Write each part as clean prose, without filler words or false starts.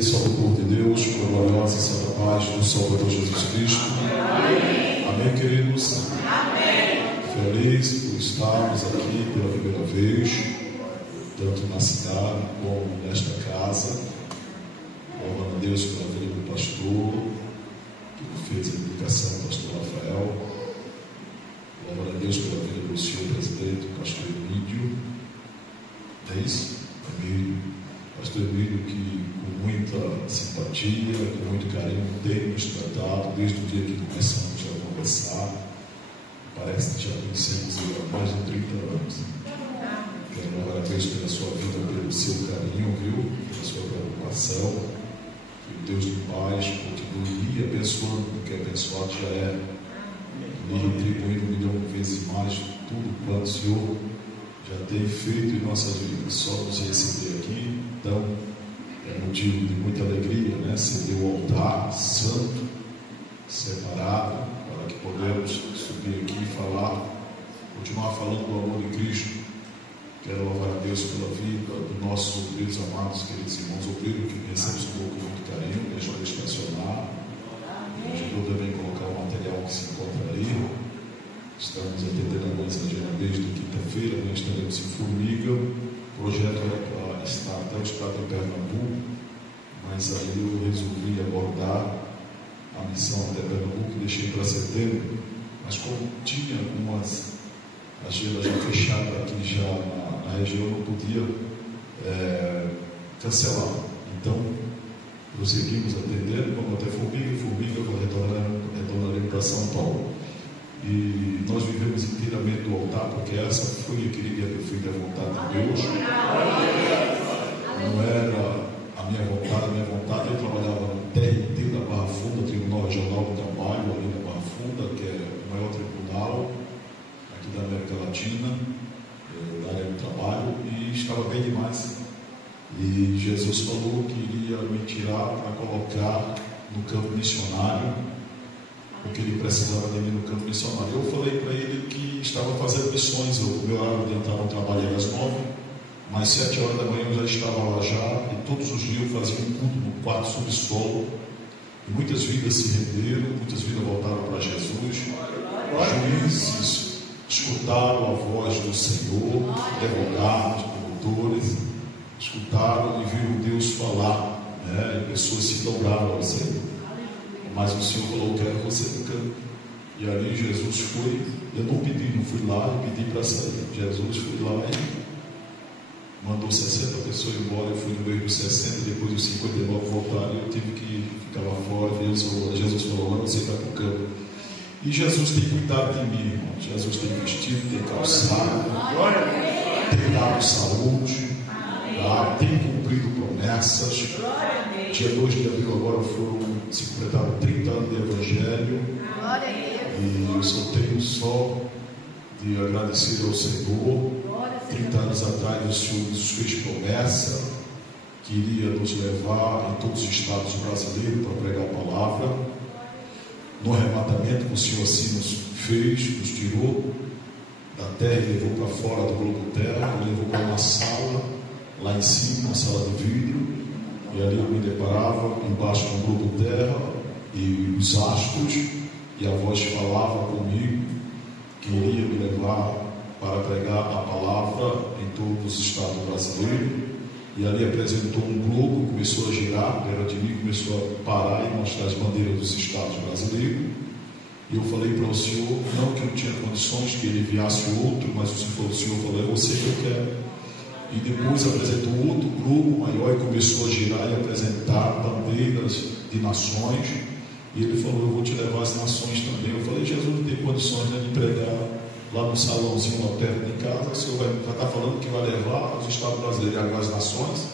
Salve o povo de Deus, com a gloriosa e santa paz do Salvador Jesus Cristo. Amém. Amém, queridos? Amém. Feliz por estarmos aqui pela primeira vez, tanto na cidade como nesta casa. Louvando a Deus pela vida do pastor, que fez a dedicação do pastor Rafael. Louvando a Deus pela vida do senhor presidente, o pastor Emílio. É isso? Emílio. Pastor Emílio, que com muita simpatia, com muito carinho, tem nos tratado desde o dia que começamos a conversar. Parece que já conhecemos ele há mais de 30 anos. Quero louvar a Deus pela sua vida, pelo seu carinho, viu? Pela sua preocupação. Que o Deus de paz continue lhe abençoando, porque abençoado já é. Lhe retribuindo 1 milhão de vezes mais tudo quanto o Senhor já tem feito em nossas vidas. Só nos receber aqui, então, é motivo de muita alegria, né? Acender o altar santo, separado, para que podemos subir aqui e falar, continuar falando do amor de Cristo. Quero louvar a Deus pela vida dos nossos queridos amados, queridos irmãos obreiros, que recebemos com muito carinho, deixou de estacionar, ajudou também a colocar o material que se encontra ali. Estamos atendendo a mensagem desde quinta-feira, nós estaremos em Formiga. O projeto era para estar até o estado de Pernambuco, mas aí eu resolvi abordar a missão até Pernambuco e deixei para setembro. Mas como tinha algumas agendas já fechadas aqui já na região, não podia cancelar. Então, prosseguimos atendendo, vamos até Formiga, retornaremos para São Paulo. E nós vivemos inteiramente do altar, porque essa foi a querida perfeita vontade de Deus. Não era a minha vontade, eu trabalhava no TRT da Barra Funda, Tribunal Regional do Trabalho, ali na Barra Funda, que é o maior tribunal aqui da América Latina, da área do trabalho, e estava bem demais. E Jesus falou que iria me tirar para colocar no campo missionário, porque ele precisava de mim no campo missionário. Eu falei para ele que estava fazendo missões. O meu horário de entrar no trabalho era às 9, mas 7 horas da manhã eu já estava lá já, e todos os dias eu fazia um culto no quarto subsolo, e muitas vidas se renderam, muitas vidas voltaram para Jesus. Juízes escutaram a voz do Senhor, advogados, promotores, escutaram e viram Deus falar, né? E pessoas se dobraram ao Senhor. Mas o Senhor falou: quero você no campo. E ali Jesus foi. Eu não pedi, não fui lá e pedi para sair. Jesus foi lá e mandou 60 pessoas embora. Eu fui no meio dos 60, depois dos 59 voltaram. E eu tive que ficar lá fora. Jesus falou: agora você vai para o campo. E Jesus tem cuidado de mim, irmão. Jesus tem vestido, tem calçado, tem dado saúde, tá? Tem cumprido promessas. Dia 2 de abril agora se completaram 30 anos de Evangelho. E eu só tenho só de agradecer ao Senhor. 30 anos atrás o Senhor nos fez promessa que iria nos levar em todos os estados brasileiros para pregar a palavra. No arrebatamento que o Senhor assim nos fez, nos tirou da terra e levou para fora do globo terra, e levou para uma sala lá em cima, uma sala de vidro. E ali eu me deparava embaixo do globo terra e os astros, e a voz falava comigo que iria me levar para pregar a palavra em todos os estados brasileiros. E ali apresentou um globo, começou a girar perto de mim, começou a parar e mostrar as bandeiras dos estados brasileiros. E eu falei para o Senhor, não que eu tinha condições que ele enviasse outro, mas o Senhor falou: é você que eu quero. E depois apresentou outro globo maior e começou a girar e apresentar bandeiras de nações. E ele falou: eu vou te levar às nações também. Eu falei: Jesus não tem condições de pregar lá no salãozinho lá perto de casa. O Senhor vai estar falando que vai levar os estados brasileiros às nações.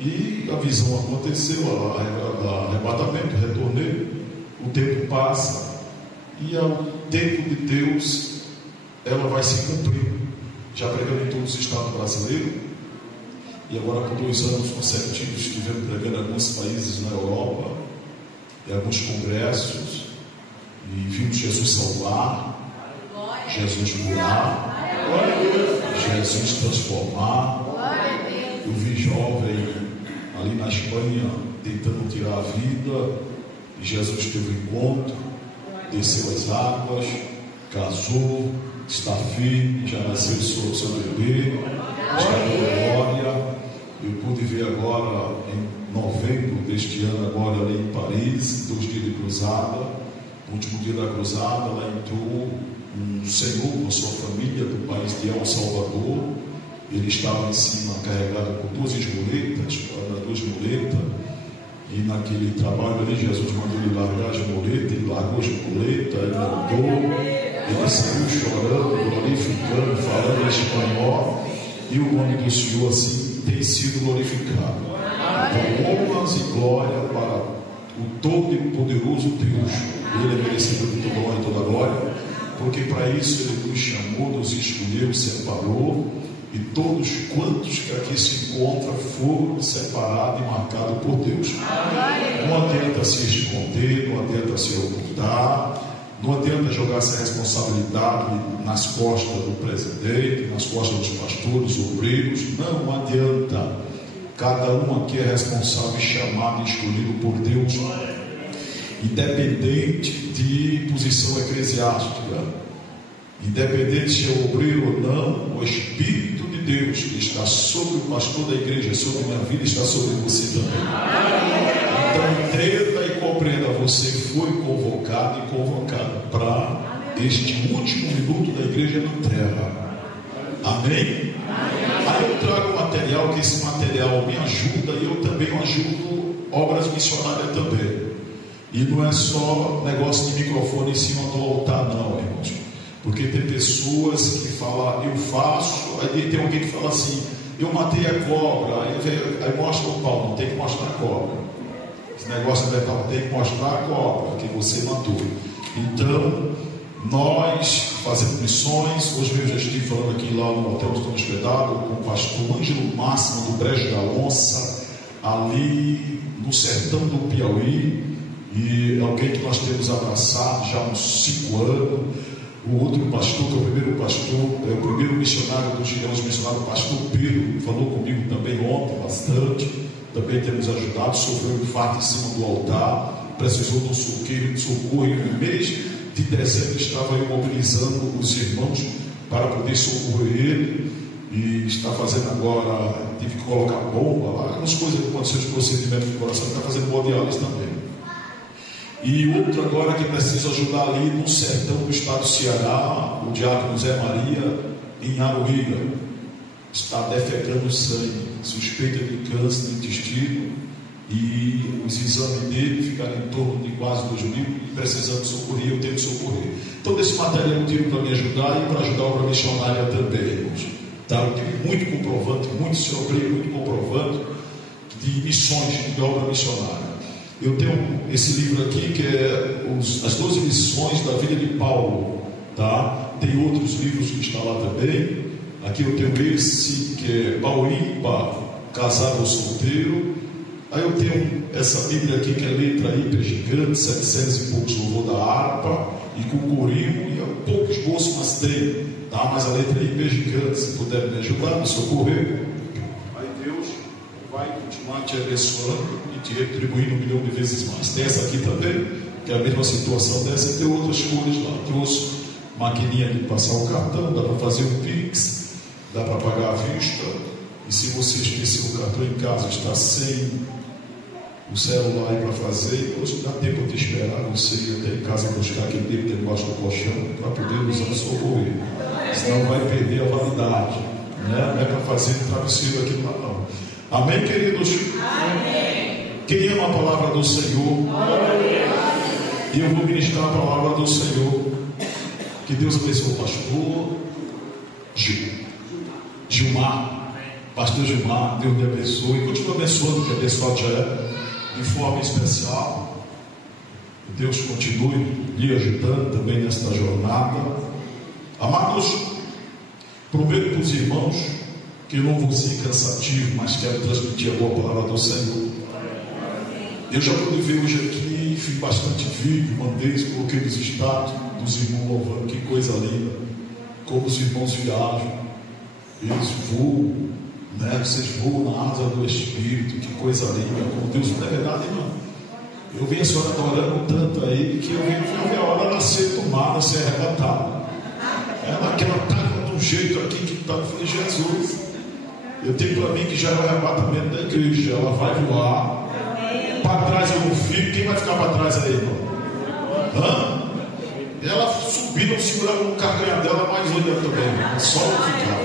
E a visão aconteceu, arrebatamento, retornei. O tempo passa e ao tempo de Deus ela vai se cumprir. Já pregando em todos os estados brasileiros, e agora por 2 anos consecutivos estivemos pregando em alguns países na Europa, em alguns congressos, e vimos Jesus salvar, Jesus curar, Jesus transformar. Eu vi jovem ali na Espanha, tentando tirar a vida, e Jesus teve um encontro, desceu as águas, casou, está firme, já nasceu o seu bebê, está com glória. Eu pude ver agora, em novembro deste ano, agora ali em Paris, 2 dias de cruzada. No último dia da cruzada, lá entrou um senhor com sua família do país de El Salvador. Ele estava em cima carregado por 2 muletas, e naquele trabalho ali Jesus mandou ele largar as muletas, ele largou as muletas, ele andou, ele saiu chorando, glorificando, falando espanhol, e o nome do Senhor assim tem sido glorificado. Então, honras e glória para o todo-poderoso Deus. Ele é merecedor de toda honra e toda glória, porque para isso Ele nos chamou, nos escolheu, separou, e todos quantos que aqui se encontram foram separados e marcados por Deus. Não adianta se esconder, não adianta se ocultar, não adianta jogar essa responsabilidade nas costas do presidente, nas costas dos pastores, obreiros. Não adianta. Cada um aqui é responsável, chamado e escolhido por Deus, independente de posição eclesiástica, independente se é obreiro ou não. O Espírito de Deus está sobre o pastor da igreja, sobre a minha vida, está sobre você também. Então entenda e compreenda, você foi convocado e convocada para este último minuto da igreja na terra. Amém? Aí eu trago material, que esse material me ajuda, e eu também ajudo obras missionárias também. E não é só negócio de microfone em cima do altar, não, irmãos. Porque tem pessoas que falam, eu faço, aí tem alguém que fala assim, eu matei a cobra, aí mostra o pau, não tem que mostrar a cobra. Esse negócio é legal, tem que mostrar a cobra que você matou. Então, nós fazemos missões. Hoje eu já estive falando aqui lá no hotel onde estou hospedado com o pastor Ângelo Máximo do Brejo da Onça, ali no sertão do Piauí, e alguém que nós temos abraçado já há uns 5 anos. O outro pastor, que é o primeiro pastor, é o primeiro missionário dos Gigantes Missionários, o pastor Pedro, falou comigo também ontem bastante. Também temos ajudado, sofreu um infarto em cima do altar, precisou de um socorro, e no mês de dezembro estava eu mobilizando os irmãos para poder socorrer ele, e está fazendo agora, tive que colocar bomba lá, algumas coisas que aconteceram de procedimento do coração, está fazendo hemodiálise também. E outro agora que precisa ajudar ali no sertão do estado do Ceará, o diácono Zé Maria, em Aroíra, está defecando sangue, suspeita de câncer no intestino, e os exames dele ficaram em torno de quase 2.000, e precisando socorrer, eu tenho que socorrer. Todo esse material eu tiro para me ajudar e para ajudar a obra missionária também, irmãos. Tá? Eu tenho muito comprovante, muito sobre, muito comprovante de missões, de obra missionária. Eu tenho esse livro aqui que é as 12 lições da vida de Paulo, tá? Tem outros livros que estão lá também. Aqui eu tenho esse que é Paulo ímpar, casado ou solteiro. Aí eu tenho essa Bíblia aqui que é letra hiper gigante, 700 e poucos louvor da harpa, e com corinho, e é pouco esboço, mas tem, tá? Mas a letra hiper gigante, se puder me ajudar, me socorrer, aí Deus vai continuar te abençoando e te retribuindo 1 milhão de vezes mais. Tem essa aqui também, que é a mesma situação dessa, e tem outras cores lá. Trouxe maquininha de passar o cartão, dá para fazer um Pix, dá para pagar à vista, e se você esqueceu o cartão em casa, está sem o celular aí para fazer, hoje dá tempo de esperar você ir até em casa buscar aquele livro debaixo do colchão para poder usar socorrer, senão vai perder a validade, né? Não é para fazer travesseiro aqui lá não. Amém, queridos? Amém. Quem ama a palavra do Senhor? Amém. E eu vou ministrar a palavra do Senhor. Que Deus abençoe o pastor Gilmar, pastor Gilmar, Deus me abençoe, continua abençoando, que abençoado já é, de forma especial. Deus continue lhe ajudando também nesta jornada. Amados, prometo para os irmãos que eu não vou ser cansativo, mas quero transmitir a boa palavra do Senhor. Eu já pude ver hoje aqui, fiz bastante vídeo, mandei, coloquei nos status dos irmãos louvando, que coisa linda, como os irmãos viajam, eles voam, né? Vocês voam na asa do Espírito, que coisa linda, como Deus, não é verdade, irmão? Eu vi a senhora adorando tanto aí, que eu vi a hora ela ser tomada, ser arrebatada. Ela estava de um jeito aqui que estava, eu falei, Jesus, eu tenho para mim que já é o arrebatamento da igreja, ela vai voar, para trás eu não fico, quem vai ficar para trás aí, irmão? Hã? Ela subindo, segurando no carganho dela, mais olhando também, só não ficar.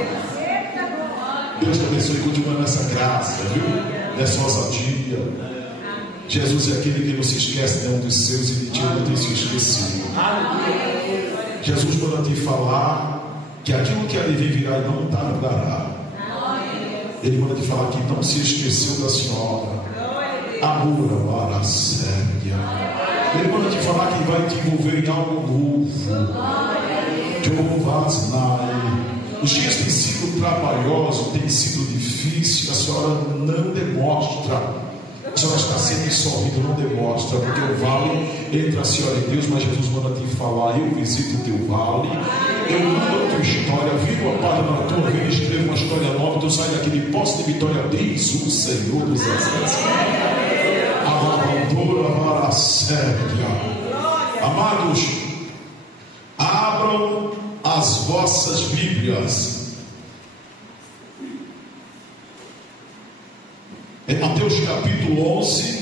Deus te abençoe, continua nessa graça, viu? Nessa ousadia. Jesus é aquele que não se esquece de um dos seus e de ti não tem se esquecido. Jesus manda te falar que aquilo que ali virá e não tardará. Ele manda te falar que não se esqueceu da senhora. Amor para a Sérvia. Ele manda te falar que vai te envolver em algo novo. Os dias têm sido trabalhosos, têm sido difíceis. A senhora não demonstra. A senhora está sempre sorrindo, não demonstra, porque o vale entre a senhora e Deus, mas Jesus manda te falar, eu visito o teu vale, eu mudo a tua história, viro a página na tua vida, escrevo uma história nova, tu sai daqui de posse de vitória, diz o Senhor dos Exércitos. Abandona para a Sérvia. Amados, abram as vossas Bíblias em Mateus capítulo 11.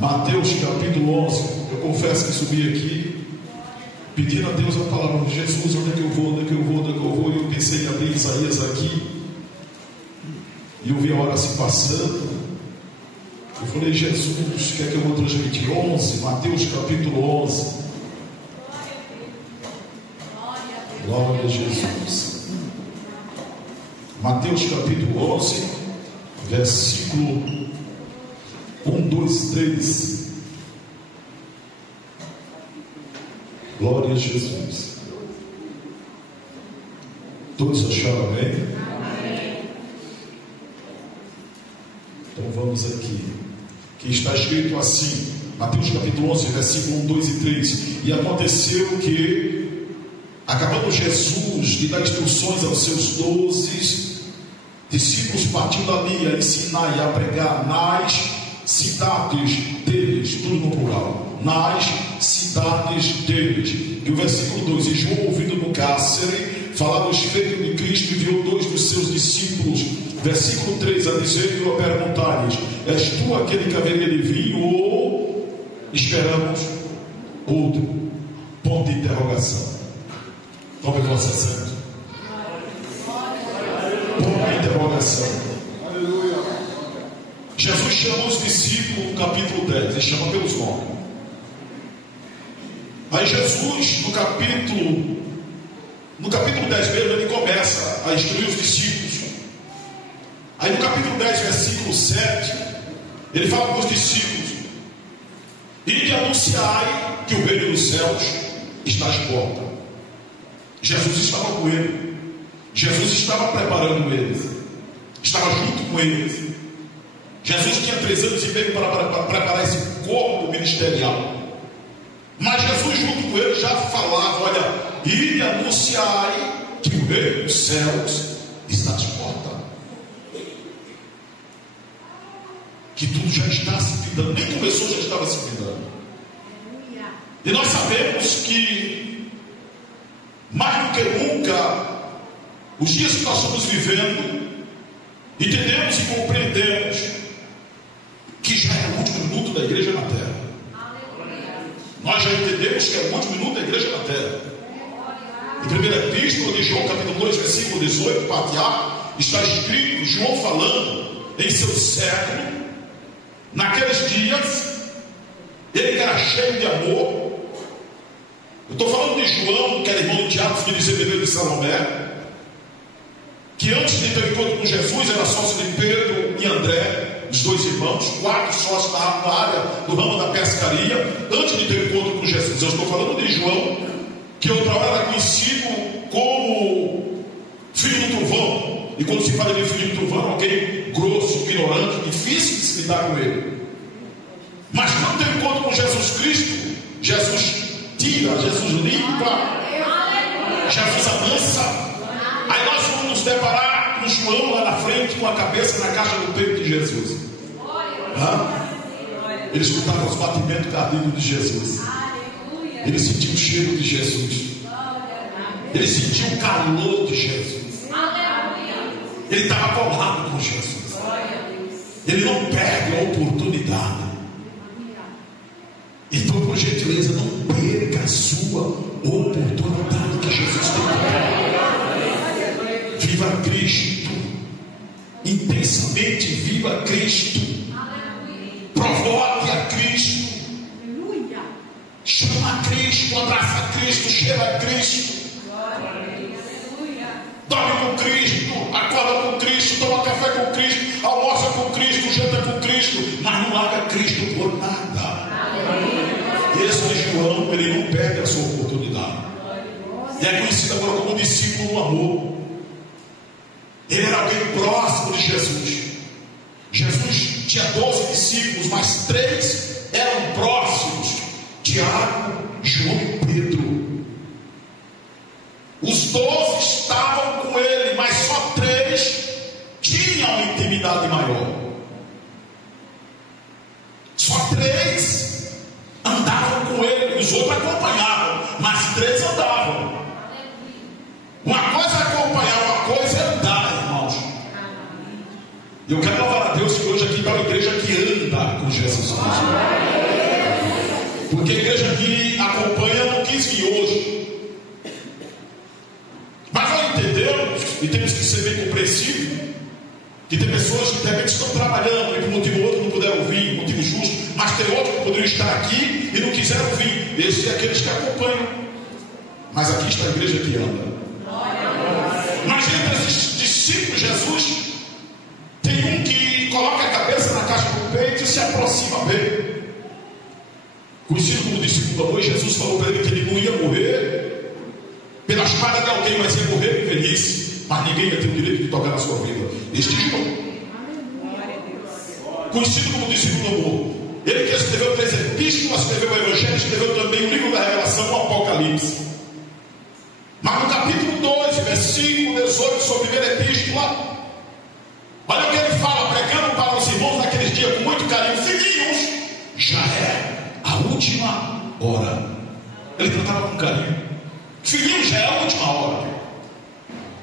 Mateus capítulo 11. Eu confesso que subi aqui pedindo a Deus a palavra de Jesus, onde é que eu vou, onde é que eu vou, onde é que eu vou. E eu pensei em abrir Isaías aqui, e eu vi a hora se passando. Eu falei, Jesus, o que é que eu vou transmitir? 11, Mateus capítulo 11. Glória a Jesus. Mateus capítulo 11, versículo 1, 2, 3. Glória a Jesus. Todos acharam amém? Amém. Então vamos aqui. Que está escrito assim, Mateus capítulo 11, versículo 1, 2 e 3. E aconteceu que, acabando Jesus de dar instruções aos seus 12 discípulos, partiu dali a ensinar e a pregar nas cidades deles, tudo no plural, nas cidades deles. E o versículo 2: E João, ouvindo no cárcere falar do Espírito de Cristo, enviou 2 dos seus discípulos. Versículo 3: a dizer-lhe, a perguntar-lhes: És tu aquele que haveria de vir, ou esperamos outro? Ponto de interrogação. Tome vosso assento. Ponto de interrogação. Jesus chama os discípulos no capítulo 10, ele chama pelos nomes. Aí Jesus, no capítulo 10 mesmo, ele começa a instruir os discípulos. Aí no capítulo 10, versículo 7, ele fala para os discípulos: Ide anunciai que o reino dos céus está às portas. Jesus estava com ele. Jesus estava preparando eles. Estava junto com eles. Jesus tinha 3 anos e meio para preparar esse corpo ministerial. Mas Jesus junto com ele já falava: olha, ide anunciai que o reino dos céus está às portas. Que tudo já está se findando. Nem começou, já estava se findando. E nós sabemos que, mais do que nunca, os dias que nós estamos vivendo, entendemos e compreendemos que já é o último minuto da igreja na terra. Nós já entendemos que é o último minuto da igreja na terra. Em 1 Epístola de João, capítulo 2, versículo 18, parte A, está escrito, João falando em seu século, naqueles dias, ele que era cheio de amor. Eu estou falando de João, que era irmão de Tiago, filho de Zebedeu de Salomé, que antes de ter um encontro com Jesus era sócio de Pedro e André, os 2 irmãos, 4 sócios na área do ramo da pescaria, antes de ter um encontro com Jesus. Eu estou falando de João, que outra hora era conhecido como filho do trovão. E quando se fala de filho do trovão, alguém grosso, ignorante, difícil de se lidar com ele. Mas quando tem um encontro com Jesus Cristo, Jesus tira, Jesus limpa, Jesus amansa, Aí nós vamos nos deparar com João lá na frente, com a cabeça na caixa do peito de Jesus. Ele escutava os batimentos cardíacos de Jesus. Ele sentiu o cheiro de Jesus. Ele sentiu o calor de Jesus. Ele estava colado com Jesus. Ele não perde a oportunidade. Então, por gentileza, não perca a sua oportunidade que Jesus tem. Viva Cristo. Intensamente viva Cristo. Provoque a Cristo. Chama a Cristo, abraça a Cristo, cheira a Cristo. Dorme com Cristo, acorda com Cristo, toma café com Cristo, almoça com Cristo, janta com Cristo, mas não larga Cristo por nada. Esse João, ele não perde a sua oportunidade. E é conhecido agora como discípulo do amor. Ele era alguém próximo de Jesus. Jesus tinha 12 discípulos, mas 3 eram próximos: Tiago, João e Pedro. Os 12 estavam com ele, mas só 3 tinham uma intimidade maior. Só 3 andavam com ele, os outros acompanhavam, mas 3 andavam. Uma coisa é acompanhar, uma coisa é andar, irmãos. E eu quero louvar a Deus que hoje aqui está uma igreja que anda com Jesus Cristo. Porque a igreja que acompanha não quis vir hoje. Mas nós entendemos, e temos que ser bem compreensivos, que tem pessoas que de repente estão trabalhando e por motivo ou outro não puderam vir, motivo justo, mas tem outros que poderiam estar aqui e não quiseram vir. Esses são aqueles que acompanham. Mas aqui está a igreja que anda. Mas entre esses discípulos de Jesus, tem um que coloca a cabeça na caixa do peito e se aproxima bem. Conhecido como discípulo do amor, Jesus falou para ele que ele não ia morrer pela espada de alguém, mas ia morrer em velhice. Mas ninguém ia ter o direito de tocar na sua vida. Este João, conhecido como discípulo do amor, ele que escreveu 3 epístolas, escreveu o Evangelho, escreveu também o livro da Revelação, o Apocalipse. Mas no capítulo 2, versículo 18, sua primeira epístola, olha o que ele fala, pregando para os irmãos naqueles dias com muito carinho: filhinhos, já é a última hora. Ele tratava com carinho. Filhinhos, já é a última hora.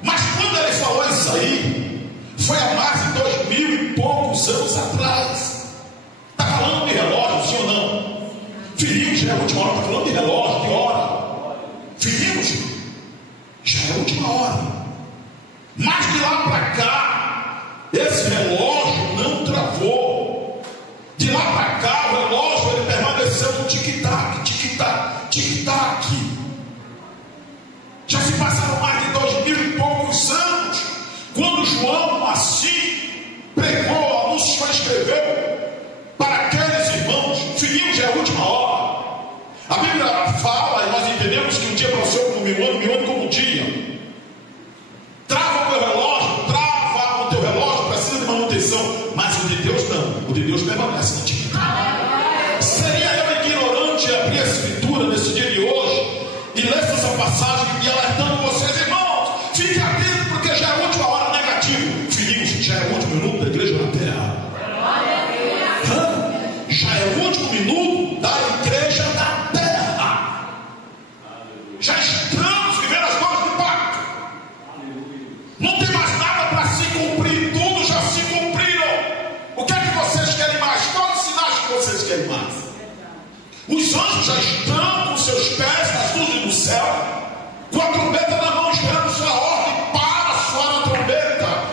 Mas quando ele falou isso aí, foi há mais de 2000 e poucos anos atrás. Está falando de relógio, sim ou não? Filhinhos, já é a última hora. Está falando de relógio, de hora. Filhinhos, já é a última hora. Mas de lá para cá, esse relógio não travou. De lá para cá, o relógio ele permaneceu no tic-tac, tic-tac, tic-tac. Já se passaram mais de 2000 e poucos anos, quando João assim pregou, anunciou, escreveu para aqueles irmãos: filhinhos, já é a última hora. A Bíblia fala, e nós entendemos que um dia para o Senhor como 1000 anos como um dia. Trava o meu relógio, trava o teu relógio, precisa de manutenção, mas o de Deus não, o de Deus permanece no dia. Seria eu ignorante abrir a escritura nesse dia de hoje e ler essa passagem e alertando vocês, irmãos, fique atento porque já é a última hora. Negativo, filhinhos, já é o último minuto da igreja na terra. Já é o último minuto da igreja na terra. Já estamos vivendo as mãos do pacto. Não tem mais nada para se cumprir, tudo já se cumpriram. O que é que vocês querem mais? Quais os sinais que vocês querem mais? Os anjos já estão com seus pés nas nuvens do céu, com a trombeta na mão, esperando sua ordem para soar a trombeta.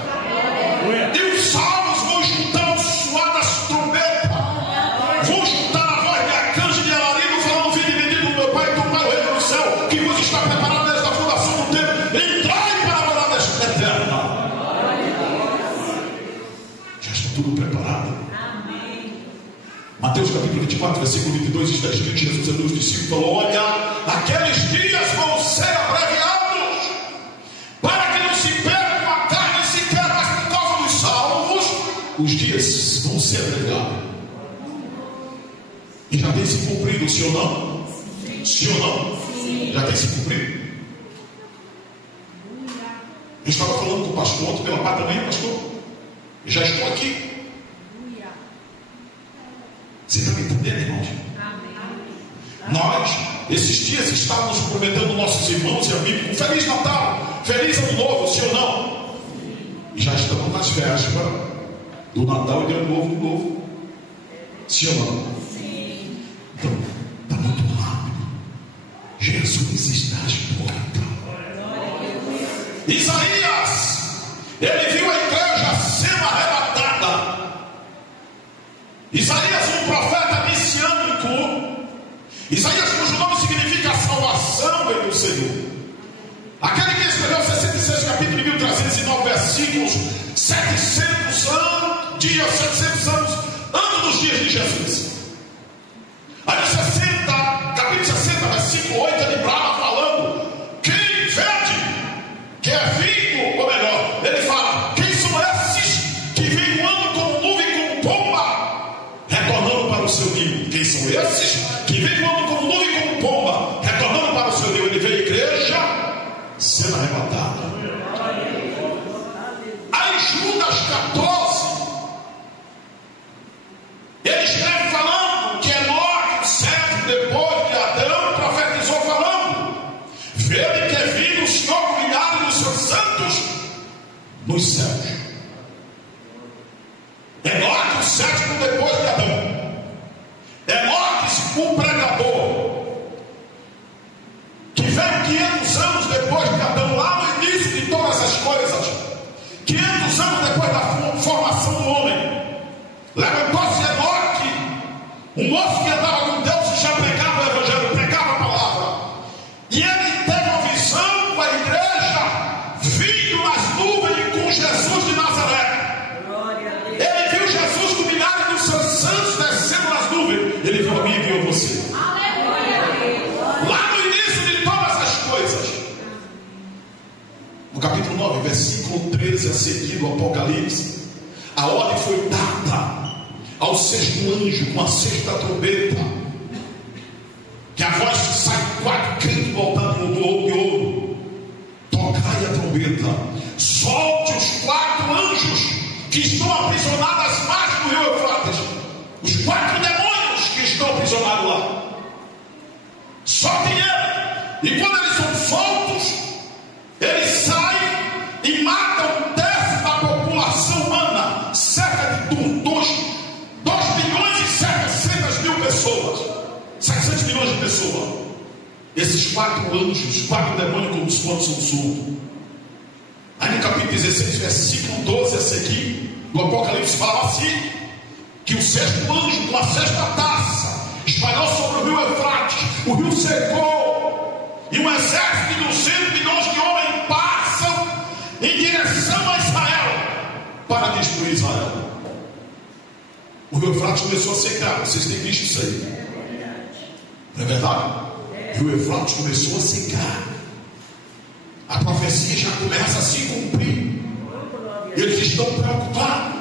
E os salvos vão juntar o suar das trombetas, vão juntar a voz de arcanjo de alarido, falando: vinde bendito meu Pai, tu para o reino do céu, que vos está preparado desde a fundação do tempo. Entrai para a morada eterna. Já está tudo preparado. Mateus capítulo 24, versículo 22, está escrito: Jesus é dos discípulos, falou: olha, aqueles dias vão ser abreviados, para que não se perca a carne sequer, mas por causa dos salvos, os dias vão ser abreviados. E já tem se cumprido, sim ou não? Sim ou não? Já tem se cumprido? Eu estava falando com o pastor ontem pela parte da manhã, pastor. Eu já estou aqui. Você está me entendendo, irmãos? Nós, esses dias, estávamos cumprimentando nossos irmãos e amigos com Feliz Natal, Feliz Ano Novo, sim ou não? E já estamos nas vésperas do Natal e do Ano Novo. Sim ou não? Sim. Então, está muito rápido. Jesus está às portas. Isaías, ele viu a igreja sendo arrebatada. Isaías, um profeta messiânico. Isaías, cujo nome significa salvação do Senhor. Aquele que escreveu 66 capítulos de 1309 versículos, 700 dias, 700 anos antes dos dias de Jesus. Aí capítulo 60, versículo 8, ele brava falando: quem vede, que é vindo, ou melhor, ele fala: quem são esses que vêm voando como nuvem, como pomba, retornando para o seu ninho? Quem são esses que vêm voando como nuvem, como pomba, retornando para o seu ninho? Ele vê a igreja sendo arrebatada. Aí Judas 14, ele escreve falando que Enoque, o servo depois de Adão, profetizou falando: vede que é vindo o Senhor com milhares dos seus santos nos céus. Enoque, o sétimo depois de Adão. Enoque, o pregador, que veio 500 anos depois de Adão, lá no início de todas as coisas, 500 anos depois da formação do homem. Levantou-se Enoque, um moço que andava com Deus e já pregava o evangelho, pregava a palavra. E ele teve uma visão com a igreja vindo nas nuvens com Jesus de Nazaré. Ele viu Jesus com milhares dos seus santos descendo nas nuvens. Ele viu a mim e viu você. Lá no início de todas as coisas. No capítulo 9, versículo 13 a seguir do Apocalipse, a ordem foi dada ao sexto anjo com a sexta trombeta, que a voz sai 4 cantos voltando do ouro. Tocai a trombeta, solte os 4 anjos que estão aprisionados às margens do rio Eufrates, os 4 demônios que estão aprisionados lá. Soltem ele, e quando eles são soltos, eles saem e matam 1/10 da população humana, cerca de 2 milhões e 700 mil pessoas, 700 milhões de pessoas. Esses 4 anjos, 4 demônios, como os quantos são surdos. Aí no capítulo 16, versículo 12 a seguir, do Apocalipse, fala assim: que o sexto anjo, com a sexta taça, espalhou sobre o rio Eufrates, o rio secou, e um exército de 200 milhões de homens passam em direção a Israel para destruir Israel. O rio Eufrates começou a secar. Vocês têm visto isso aí? Não é verdade? O rio Eufrates começou a secar. A profecia já começa a se cumprir. Eles estão preocupados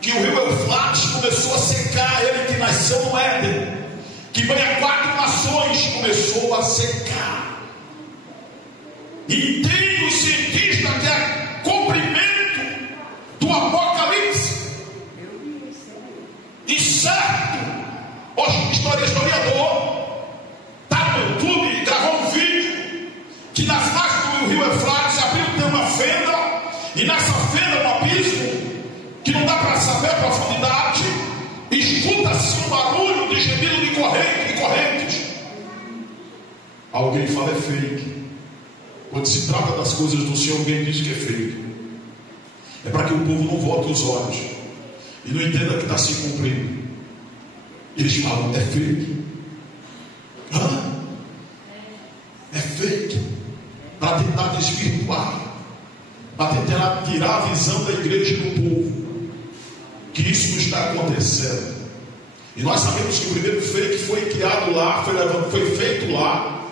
que o rio Eufrates começou a secar. Ele que nasceu no Éden, que banha 4 nações, começou a secar. E tem os cientistas que é cumprimento do Apocalipse. E certo, o historiador está no YouTube, gravou um vídeo que nas margens do rio Eufrates abriu, tem uma fenda, e nessa fenda um abismo que não dá para saber a profundidade. Escuta-se um barulho de gemido de correntes. Alguém fala é fake. Quando se trata das coisas do Senhor, alguém diz que é fake. É para que o povo não volte os olhos e não entenda que está se cumprindo. Eles falam, é fake. É fake. Para tentar desvirtuar, para tentar tirar a visão da igreja do povo, que isso não está acontecendo. E nós sabemos que o primeiro fake foi criado lá, foi feito lá,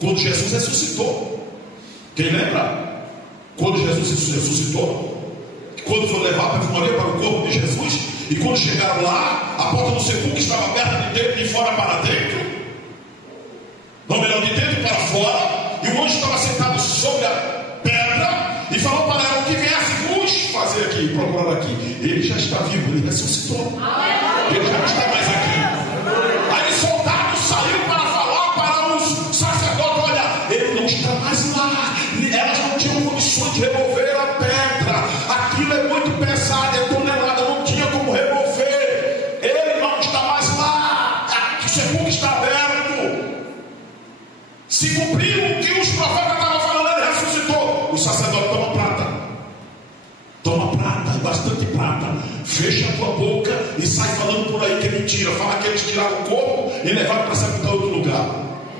quando Jesus ressuscitou. Quem lembra? Quando Jesus ressuscitou, quando foi levar a perfumaria para o corpo de Jesus, e quando chegaram lá, a porta do sepulcro estava aberta de dentro e de fora para dentro, não, melhor, de dentro para fora, e o anjo estava sentado sobre a pedra e procurar aqui. Ele já está vivo, ele ressuscitou. Ele já não está mais aqui. Aí o soldado saiu para falar para os sacerdotes: olha, ele não está mais lá. Elas não tinham condições de remover a pedra. Aquilo é muito pesado, é tonelada, não tinha como remover. Ele não está mais lá. O sepulcro está aberto. Se cumpriu o que os profetas estavam falando, ele ressuscitou. O sacerdote: toma prata. Toma prata, bastante prata. Fecha a tua boca e sai falando por aí que é mentira. Fala que eles tiraram o corpo e levaram para sepultar em outro lugar.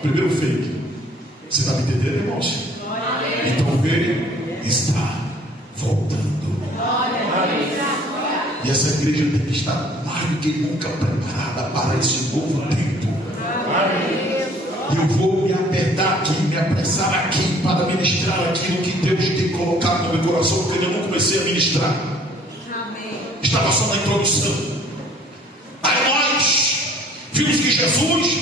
Primeiro fake. Você está me entendendo, irmãos? Então ele está voltando. E essa igreja tem que estar mais do que nunca preparada para esse novo tempo. E eu vou me apertar aqui, me apressar aqui para ministrar aquilo que Deus tem colocado no meu coração, porque eu não comecei a ministrar. Estava só na introdução. Aí nós vimos que Jesus,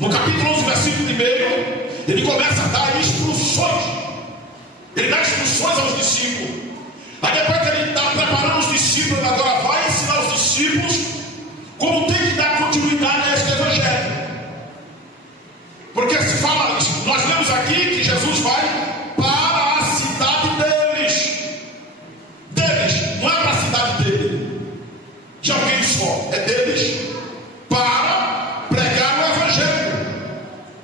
no capítulo 11, versículo 1, ele começa a dar instruções. Ele dá instruções aos discípulos. Aí depois que ele está preparando os discípulos, agora vai ensinar os discípulos como tem que dar continuidade a este evangelho. Porque se fala, nós lemos aqui que Jesus vai para a cidade deles. Deles, não é para a cidade dele, de alguém só, é deles, para pregar o evangelho.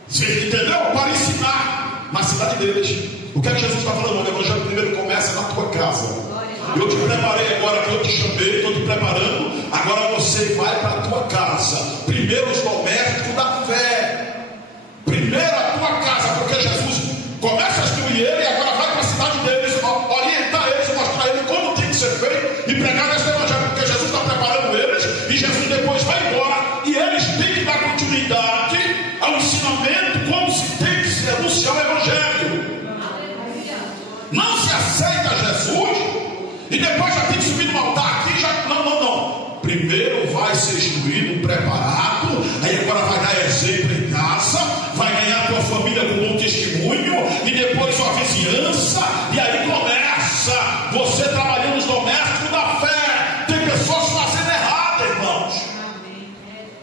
Você entendeu? Para ensinar na cidade deles. O que é que Jesus está falando? O evangelho primeiro começa na tua casa. Eu te preparei agora, que eu te chamei, estou te preparando. Agora você vai para a tua casa. Primeiro os domésticos da fé. Primeiro a tua casa, porque Jesus começa a instruir ele e agora vai para a cidade deles, orientar eles, mostrar eles como tem que ser feito e pregar esse evangelho, porque Jesus está preparando eles e Jesus depois vai embora e eles têm que dar continuidade ao ensinamento, como se tem que se anunciar o evangelho. Não se aceita Jesus e depois já tem que subir no altar aqui, já não. Primeiro vai ser instruído, preparado, aí agora vai dar exemplo em casa, vai ganhar a tua família com um bom testemunho, e depois sua vizinhança, e aí começa você trabalhando os domésticos da fé. Tem pessoas fazendo errado, irmãos.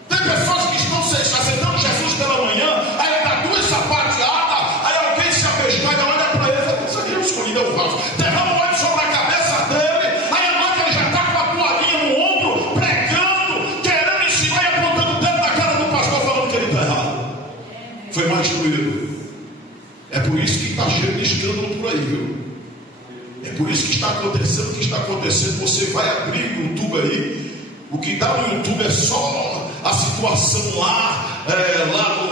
Tem pessoas que estão aceitando Jesus pela manhã, aí dá duas sapateadas, aí alguém se abestalha, olha para ele e fala: isso aqui eu escolhi meu vaso, derrama óleo sobre a cabeça dele, aí a noite ele já está com a toalhinha no ombro, pregando, querendo ensinar e apontando o dedo na cara do pastor, falando que ele está errado. Foi mal instruído. É por isso que está cheio de escândalo por aí, viu? É por isso que está acontecendo o que está acontecendo. Você vai abrir o YouTube aí, o que dá no YouTube é só a situação lá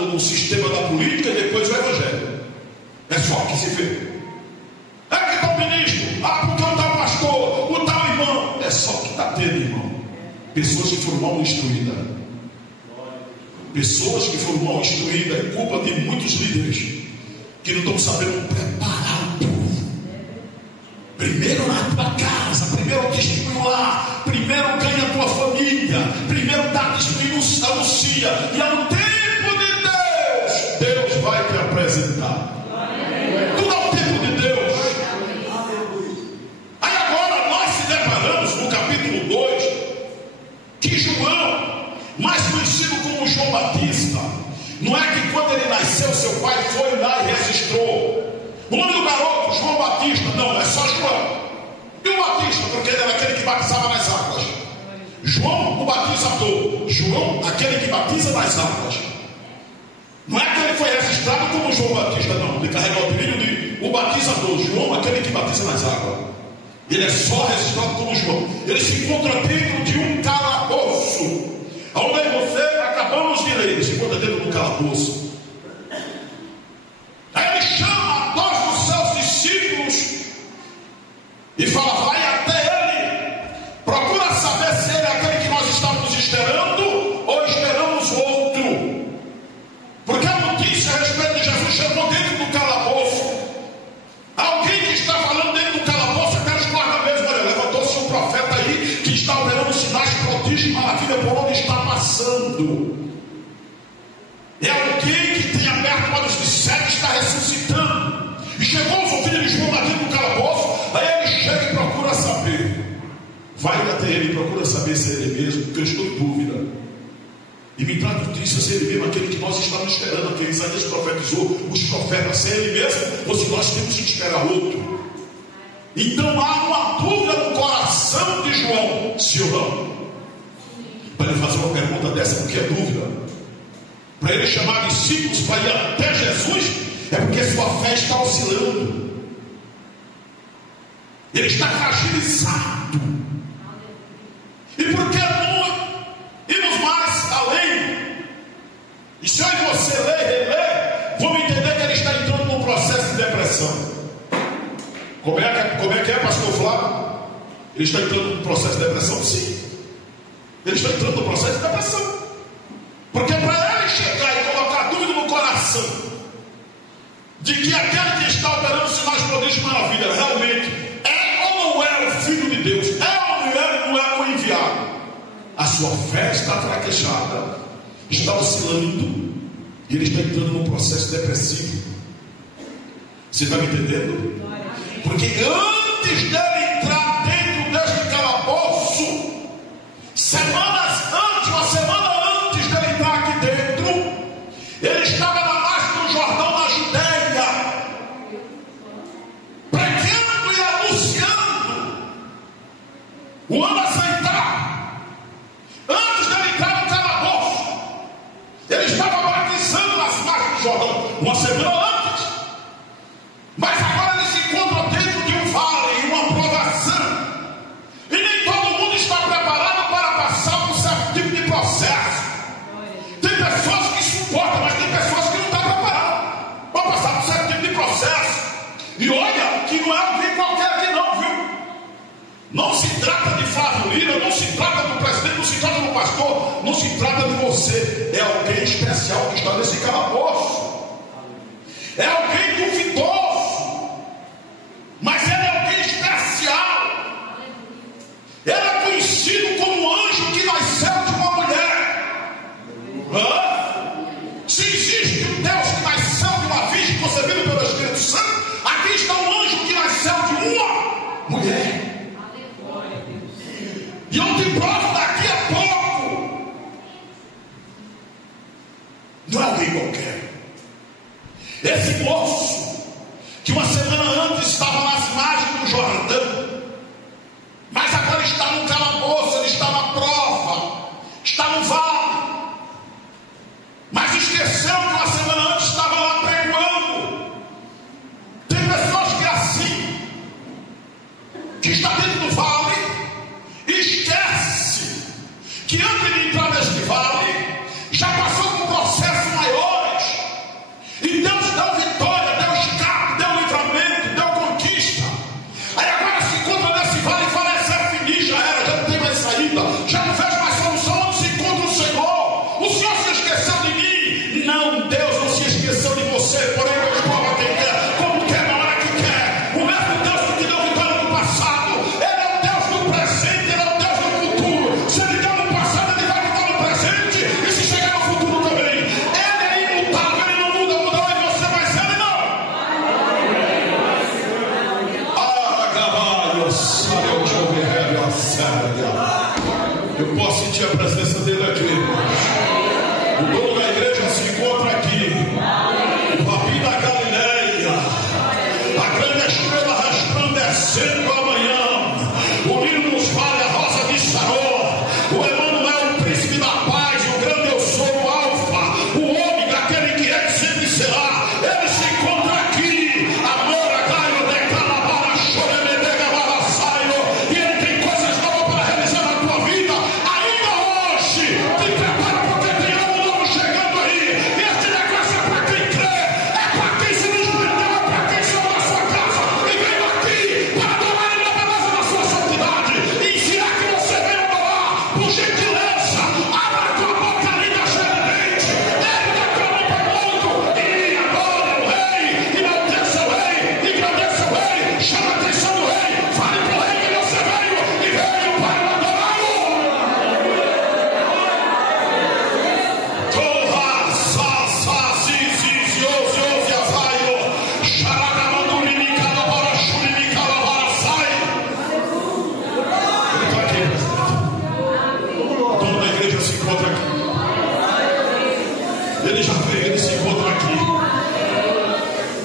no sistema da política e depois o evangelho. É só o que se vê. É que está o ministro, porque o tal pastor, o tal irmão. É só o que está tendo, irmão. Pessoas que foram mal instruídas. Pessoas que foram mal instruídas. É culpa de muitos líderes que não estão sabendo preparar o povo. Primeiro na tua casa, primeiro testemunho lá, primeiro ganha a tua família, primeiro dá testemunho, anuncia, e ao tempo de Deus vai te apresentar. Tudo ao tempo de Deus. Aí agora nós se deparamos no capítulo 2 que João, mais conhecido como João Batista, não é que quando ele nasceu seu pai foi lá e registrou o nome do garoto, João Batista. Não, é só João. E o Batista, porque ele era aquele que batizava nas águas. João, o batizador. João, aquele que batiza nas águas. Não é que ele foi registrado como João Batista, não. Ele carrega o apelido de o batizador. João, aquele que batiza nas águas. Ele é só registrado como João. Ele se encontra dentro de um calabouço. Onde você acabamos de ler. Ele se encontra dentro de um calabouço. Aí ele chama dois dos seus discípulos e fala: vai até ele, procura saber se ele é aquele que nós estávamos esperando ou esperamos outro. Porque a notícia a respeito de Jesus chegou dentro do calabouço. Alguém que está falando dentro do calabouço, até os guardas mesmo: olha, levantou-se um profeta aí que está operando sinais, prodígios e maravilha por onde está passando. É alguém que tem aberto olhos de cego e está ressuscitando. E chegou os ouvidos de João dentro do calabouço. Aí ele chega e procura saber. procura saber se é Ele mesmo, porque eu estou em dúvida. E me traz notícia se é Ele mesmo, aquele que nós estamos esperando, que Isaías profetizou, os profetas, se é Ele mesmo, ou se nós temos que esperar outro. Então há uma dúvida no coração de João, sim ou não? Para ele fazer uma pergunta dessa, porque é dúvida. Para ele chamar discípulos para ir até Jesus, é porque sua fé está oscilando. Ele está fragilizado. E por que não irmos mais além? E se eu e você ler e reler, vamos entender que ele está entrando num processo de depressão. Como é que é, pastor Flávio? Ele está entrando num processo de depressão? Sim. Ele está entrando num processo de depressão. Porque para ele chegar e colocar dúvida no coração de que aquele que está operando sinais, prodígios e maravilhas realmente é ou não é o Filho de Deus, é ou não é o enviado, a sua fé está fraquejada, está oscilando, e ele está entrando num processo depressivo. Você está me entendendo? Porque antes dele entrar dentro deste calabouço, uma semana antes dele entrar aqui dentro, ele estava na margem do Jordão, na Judéia, pregando e anunciando o ano aceitado. Antes dele entrar no calabouço, ele estava batizando nas margens do Jordão, uma semana antes. Mas agora ele se encontra dentro de um vale, uma provação, e nem todo mundo está preparado para passar por certo tipo de processo. Tem pessoas que suportam, mas tem pessoas que não estão preparadas para passar por certo tipo de processo. E olha que não é alguém qualquer aqui não, viu? Não se trata de Flávio Lira, não se trata do presidente, não se trata do pastor, não se trata de você. É alguém especial que está nesse calabouço. É alguém duvidoso, mas ele é alguém especial. Ele é conhecido como anjo que nasceu de uma mulher. Se existe um Deus que nasceu de uma virgem concebido pelo Espírito Santo, aqui está um anjo que nasceu de uma mulher. E eu te provo daqui a pouco. Não é alguém qualquer. Esse moço, que uma semana antes estava nas margens do Jordão, mas agora está no calabouço, ele está na prova, está no vale, mas esqueceu que uma semana antes estava lá pregando. Tem pessoas que é assim, que está dentro do vale, e esquece que antes de entrar neste vale, já passou por processos maiores, e Deus deu vitória, deu escape, deu livramento, deu conquista. Aí agora se encontra nesse vale e fala: essa é feliz, já era, já não tem mais saída, já não vejo mais solução. Onde se encontra o Senhor? O Senhor se esqueceu de mim? Não, Deus não se esqueceu de você, porém eu escolho quem quer, como quer, na hora que quer. O mesmo Deus que te deu vitória no passado, Ele é o Deus do presente, Ele é o Deus do futuro. Se Ele deu no passado, Ele vai te dar no presente, e se chegar no futuro também. Ele é imutável, Ele não muda, mudou em você, mas Ele não. Eu posso sentir a presença dele aqui, irmãos. O dono da igreja se encontra aqui, o Rabi da Galileia, a grande estrela resplandecendo amanhã, o lindo nos vale, a rosa de Saró, o Emanuel, o príncipe da paz, o grande eu sou, o Alfa, o ômega, aquele que é que sempre será. Ele se encontra aqui, agora, Gaio, decalabara, choremedega, balaçaio, e ele tem coisas novas para realizar na tua vida. Ainda hoje, te prepara, porque tem algo novo chegando.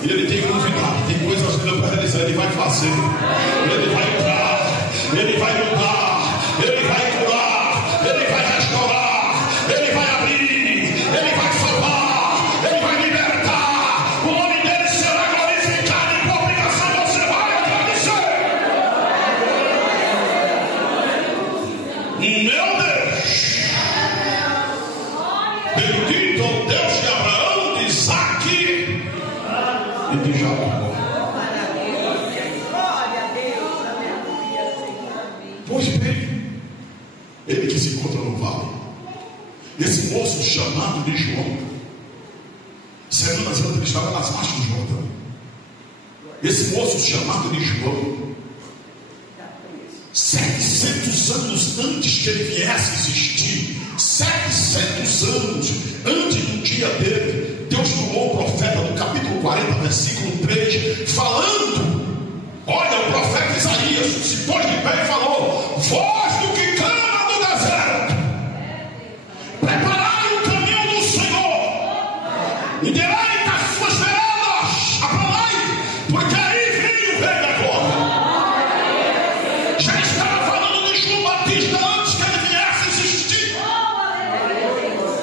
E ele tem novidade, tem coisas que para realizar. Ele vai fazer, ele vai entrar, ele vai mudar, ele vai curar, ele vai restaurar, ele vai abrir, ele vai salvar, ele vai libertar. O nome dele será glorificado e por obrigação você vai agradecer. Meu Deus, bendito o Deus de Abraão, de Isaque e de Jacó. Pois bem, ele que se encontra no vale, esse moço chamado de João, semanas antes ele estava nas margens do Jordão. Esse moço chamado de João, 700 anos antes que ele viesse existir, 700 anos antes do dia dele, Deus tomou o profeta no capítulo 40, versículo 3, falando. Olha, o profeta Isaías se pôs de pé e falou: voz do que clama no deserto, preparai o caminho do Senhor, endireitai as suas veredas, aplanai, porque aí vem o rei agora. Já estava falando de João Batista antes que ele viesse existir,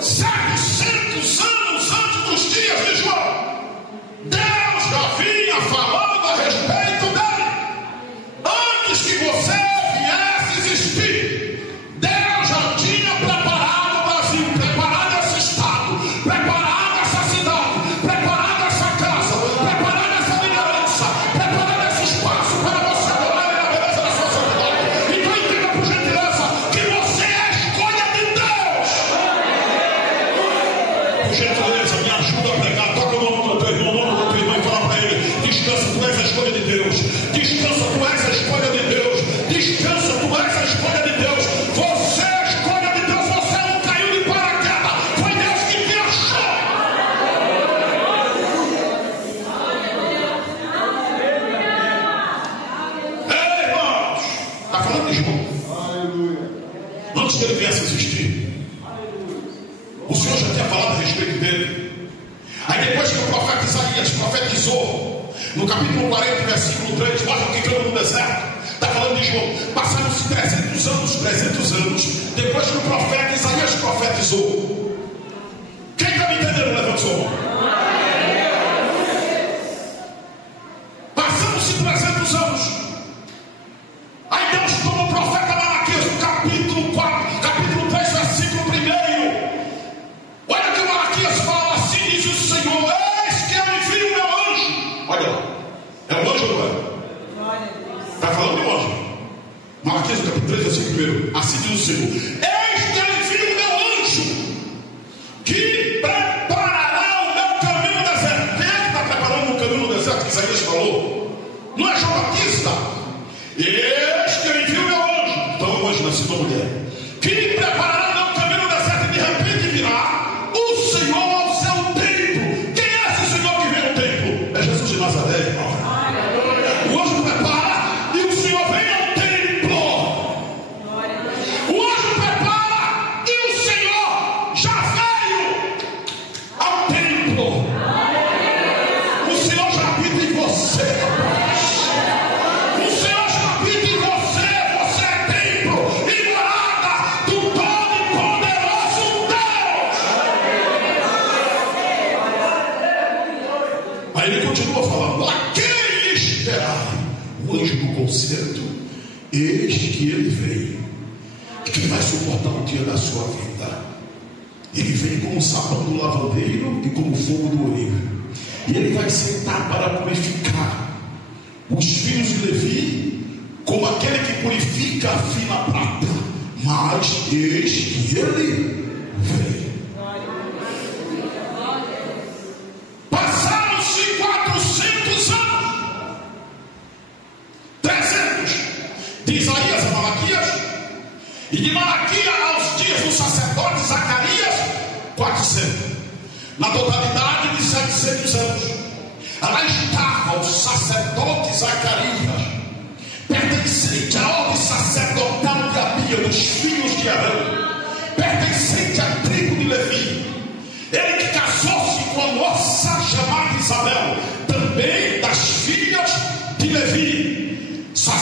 700 anos antes dos dias de João. Deus já vinha falando a respeito dele. Antes que você viesse existir, Deus já tinha preparado o Brasil, preparado esse estado, preparado essa cidade, preparado essa casa, preparado essa liderança, preparado esse espaço para você adorar na beleza da sua santidade. Então entenda por gentileza que você é a escolha de Deus. Por gentileza, me ajuda a pregar. Toca o nome do teu irmão, o nome do teu irmão e fala para ele: descansa, tu és a escolha de Deus. Descansa, tu és a escolha de Deus. Descansa, tu és a escolha de Deus. Você é a escolha de Deus. Você não caiu de paraquedas. Foi Deus que te achou. Ei, irmãos, está falando de João. Antes que ele viesse existir, o Senhor já tinha falado a respeito dele. Aí depois que o profeta Isaías profetizou no capítulo 40, versículo 3, mostra que clama no deserto, está falando de João. Passaram-se 300 anos depois que o profeta Isaías profetizou. Quem está me entendendo? Levanta sua mão. Passaram-se 300 anos. Aí Deus toma o profeta Malaquias no capítulo 4, capítulo 3, versículo 1. Olha o que Malaquias fala: assim diz o Senhor, eis que eu envio o meu anjo. Olha lá, é um anjo ou não é? Está falando de um anjo. Malaquias no capítulo 3, versículo 1. Assim diz o Senhor, eis que eu envio o meu anjo, que preparará o meu caminho no deserto. Quem é que está preparando o caminho no deserto que Isaías falou? Não é João Batista? Eis que eu envio o meu anjo. Então o anjo nasceu uma mulher, que preparará o meu caminho no deserto, e de repente virá o Senhor ao seu templo. Quem é esse Senhor que vem ao templo? É Jesus de Nazaré, irmão. O anjo prepara e o Senhor vem ao templo. O anjo prepara e o Senhor já veio ao templo. O Senhor já habita em você. O Senhor já habita em você. Você é templo e morada do Todo-Poderoso Deus. Aí ele continua falando: a quem esperar? O anjo do concerto, eis que ele veio. Quem vai suportar o dia da sua vida? Ele vem como o sabão do lavandeiro e como o fogo do olivo. E ele vai sentar para purificar os filhos de Levi, como aquele que purifica a fina prata. Mas eis que ele veio. Passaram-se 400 anos, 300 de Isaías a Malaquias, e de Malaquias aos dias do sacerdote Zacarias, 400. Na totalidade de 700 anos. Lá estava o sacerdote Zacarias, pertencente à ordem sacerdotal de Abia, dos filhos de Arão, pertencente à tribo de Levi. Ele que casou-se com a moça chamada Isabel, também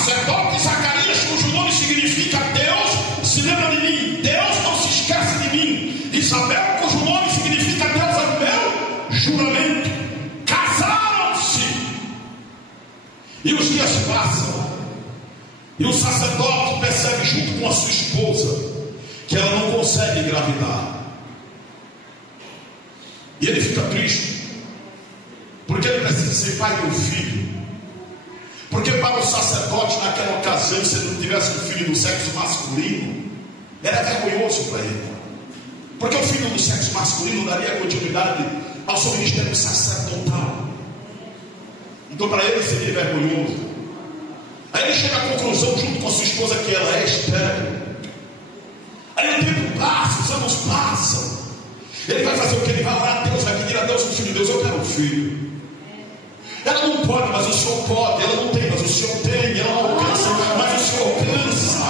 sacerdote Zacarias, cujo nome significa Deus se lembra de mim, Deus não se esquece de mim. Isabel, cujo nome significa Deus é meu juramento. Casaram-se. E os dias passam. E o sacerdote percebe junto com a sua esposa que ela não consegue engravidar. E ele fica triste, porque ele precisa ser pai do filho. Porque para o sacerdote naquela ocasião, se ele não tivesse um filho do sexo masculino, era vergonhoso para ele. Porque o filho do sexo masculino daria continuidade ao seu ministério sacerdotal. Então para ele seria vergonhoso. Aí ele chega à conclusão junto com a sua esposa que ela é estéril. Aí o tempo passa, os anos passam. Ele vai fazer o que? Ele vai orar a Deus, vai pedir a Deus um filho. Deus, eu quero um filho. Ela não pode, mas o Senhor pode. Ela não tem, mas o Senhor tem. Ela não alcança, mas o Senhor alcança.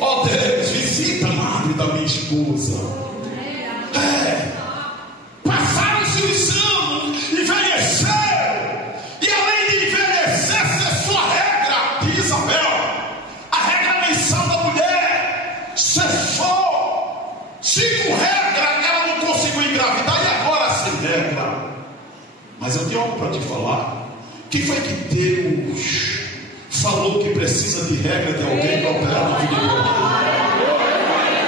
Ó Deus, visita a madre da minha esposa. Passaram-se os anos, envelheceram. E além de envelhecer, cessou a regra de Isabel. A regra mensal da mulher cessou. Sigo regra, ela não conseguiu engravidar e agora sem regra. Mas eu tenho algo para te falar. Quem foi que Deus falou que precisa de regra de alguém para operar na vida de alguém?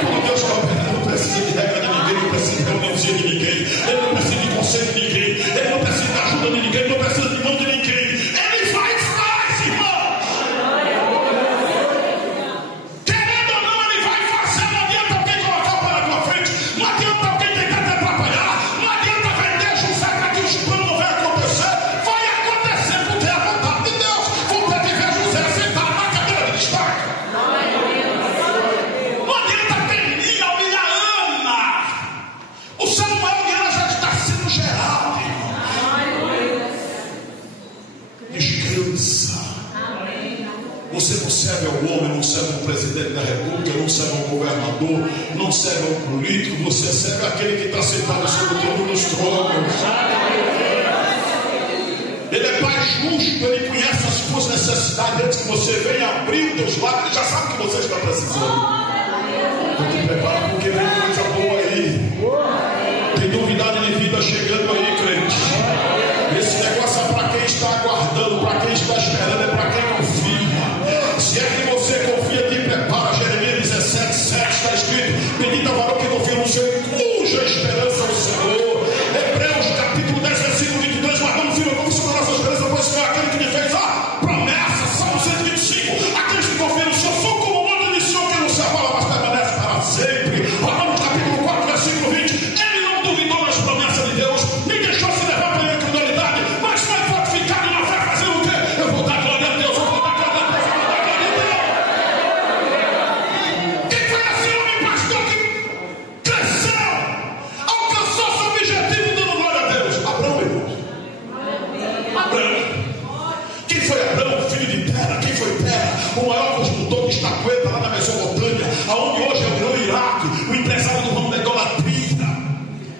Quando Deus está operando, não precisa de regra de ninguém, não precisa de reuniãozinha de ninguém, Ele não precisa de conselho de ninguém, Ele não precisa de ajuda de ninguém, não precisa de mão de ninguém. Ele faz, irmãos. Querendo ou não, Ele vai fazer. Não adianta alguém colocar o pé na tua frente, não adianta alguém tentar te atrapalhar, não adianta vender José para que os planos não venham acontecer. Vai acontecer porque é a vontade de Deus. Vontade de ver José sentado na cadeira de destaque. Não adianta Penina, Ana. O Samuel de Ana já está sendo gerado, irmão. Descansa. Você não serve ao homem, não serve ao presidente da república, não serve ao governador, não serve ao político, você serve aquele que está sentado sobre o trono dos tronos. Ele é Pai justo, Ele conhece as suas necessidades antes que você venha abrir os teus lábios, Ele já sabe o que você está precisando. Então te prepara porque vem coisa boa aí. Tem novidade de vida chegando aí, crente. Esse negócio é para quem está aguardando, para quem está esperando, é para quem confia. Se é que você confia, te prepara. Jeremias 17:7 está escrito: bendito é o varão que confia no Senhor, cuja esperança é o Senhor. Hebreus capítulo 10, versículo 22: mas não firma como se for nossa esperança, pois foi aquele que lhe fez a promessa. Salmo 125: aqueles que confiam no Senhor são como o monte de Sião, que não se abala, mas permanece para sempre. Romanos capítulo 4, versículo 20: ele não duvidou das promessas de Deus, nem deixou se levar pela incredulidade, mas foi fortificado na fé, fazendo o quê? Eu vou dar glória a Deus, eu vou dar glória a Deus, eu vou dar glória a Deus. Quem foi esse homem, pastor, que cresceu, alcançou seu objetivo dando glória a Deus? Abraão, irmãos. Abraão. Quem foi Abraão, filho de Tera? Quem foi Tera? O maior construtor de estatueta lá na Mesopotâmia, aonde hoje é o Irã, Iraque, o empresário do ramo da idolatria.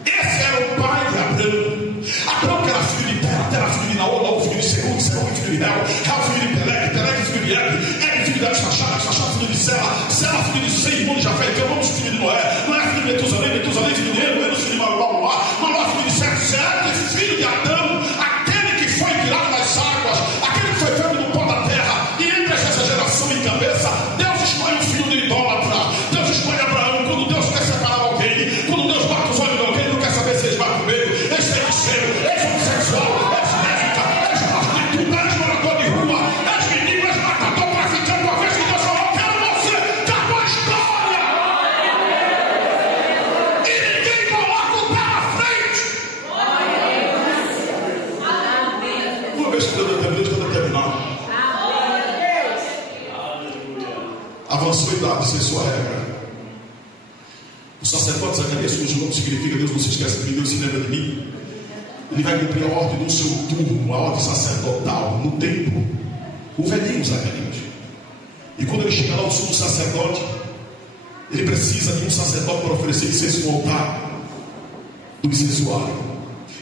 Esse era o pai de Abraão. Abraão que era filho de Tera, Tera filho de Naor, Naor filho de Serug, Serug filho de Nel, Cal filho de Pelec, Pelec filho de Ebe, filho de Arfaxad, filho de Sela, Sela filho de Sem, irmão de Jafé, Teonomos filho de Noé, Noé filho de Metusalém, Metusalém filho de Eno, Eno filho de Manoá, Manoá filho de Sete, Sete filho de Adão, aquele que foi tirado das águas, aquele que foi feito no pó da terra. E entre essa geração em cabeça, Deus escolhe um filho de idólatra. Deus escolhe Abraão. Quando Deus quer separar alguém, quando Deus bate os olhos de alguém, não quer saber se eles batem o meio, eles têm que ser, eles homossexual, eles lésbica, eles prostituta, eles morador de rua, eles menino, eles matador, traficante. Uma vez que Deus falou: eu quero você, acabou a história. E ninguém coloca o pé na frente. Uma vez que Deus está determinado, avançou a idade sem sua regra. O sacerdote Zacarias, cujo nome significa Deus não se esquece de mim, Deus se lembra de mim, ele vai cumprir a ordem do seu turno, a ordem sacerdotal no templo. O velhinho Zacarias. E quando ele chega lá, o sumo sacerdote, ele precisa de um sacerdote para oferecer incenso no altar do incensuário.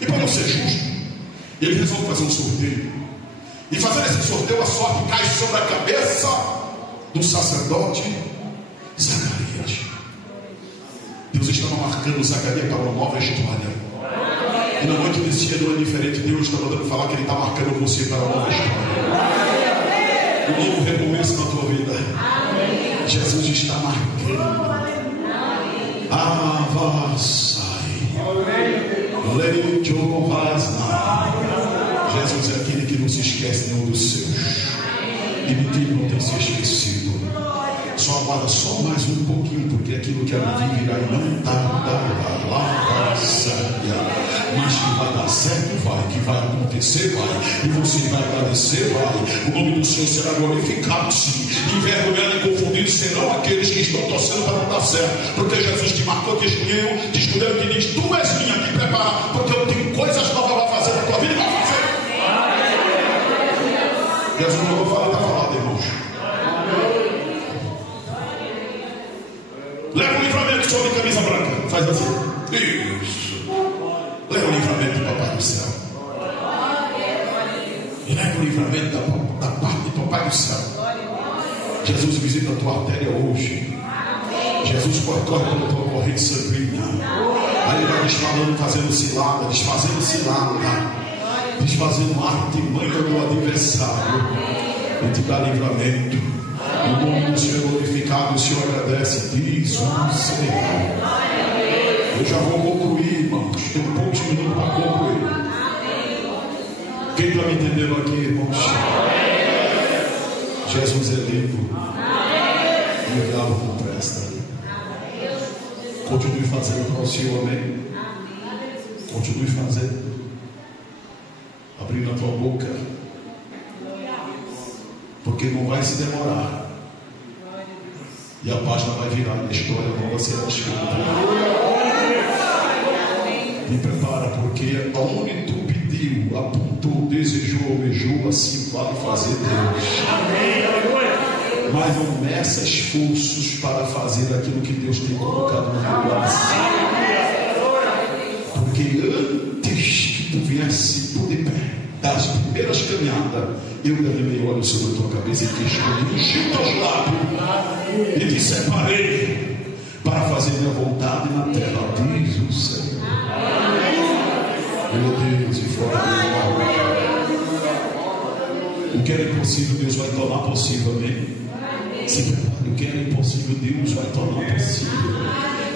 E para não ser justo, ele resolve fazer um sorteio. E fazendo esse sorteio, a sorte cai sobre a cabeça do sacerdote Zacarias. Deus estava marcando Zacarias para uma nova história. E na noite desse dia não é diferente. Deus está mandando falar que Ele está marcando você para uma nova história. Um novo recomeço na tua vida. Jesus está marcando. Avassai. Jesus é aquele que não se esquece nenhum dos seus. E ninguém não tem se esquecido. Só aguarda só mais um pouquinho, porque aquilo que ela vir virá e não tardará. Mas que vai dar certo, vai. Que vai acontecer, vai. E você vai agradecer, vai. O nome do Senhor será glorificado, sim. Envergonhado e confundido serão aqueles que estão torcendo para não dar certo. Porque Jesus te marcou, te escolheu, que diz: tu és minha, te prepara, porque eu tenho coisas novas para fazer na tua vida e vai fazer. Jesus não vou falar, está falado, irmãos. Leva o livramento sobre camisa branca. Faz assim. Isso. Leva o livramento do Papai do céu. E leva o livramento da parte do Papai do céu. Jesus visita a tua artéria hoje. Jesus corre pela tua corrente sanguínea. Aí Ele vai desfalando, fazendo cilada, desfazendo cilada, desfazendo artimanha do adversário. Ele te dá livramento. O nome do Senhor glorificado, o Senhor agradece. Diz o Senhor. Eu já vou concluir, irmãos. Tenho poucos minutos para concluir. Quem está me entendendo aqui, irmãos? Jesus é livre. E o diabo não presta. Continue fazendo para o Senhor, amém? Continue fazendo. Abrindo a tua boca. Porque não vai se demorar. E a página vai virar, a história nova será escrita. Me prepara, porque aonde tu pediu, apontou, desejou, almejou, assim vai fazer Deus. Mas não meça esforços para fazer aquilo que Deus tem colocado no teu coração. Porque antes que tu viesse por de pé, das primeiras caminhadas, eu derramei óleo sobre a tua cabeça e te escolhi, enchi teus lábios e te separei para fazer minha vontade na terra, diz o Senhor. Meu Deus, e fora do o que era impossível, Deus vai tornar possível, amém? Se prepare, o que era impossível, Deus vai tornar possível.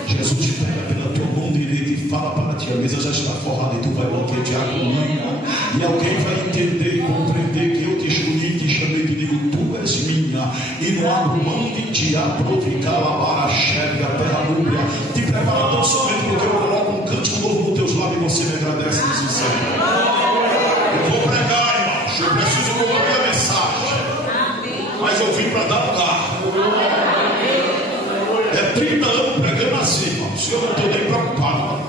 Jesus te pega pela tua mão direita e fala para ti: a mesa já está forrada e tu vai banquetear comigo. E alguém vai entender e compreender que eu te escolhi, te chamei, te digo: tu és minha. E não abro mão de te aproficar, lavar a xerga, a terra núbia. Te prepara tão somente porque eu coloco um cântico novo nos teus lábios e você me agradece, diz o Senhor. Eu vou pregar, irmãos. Eu preciso concluir a mensagem. Mas eu vim para dar lugar. É 30 anos pregando assim, irmãos. Eu não estou nem preocupado.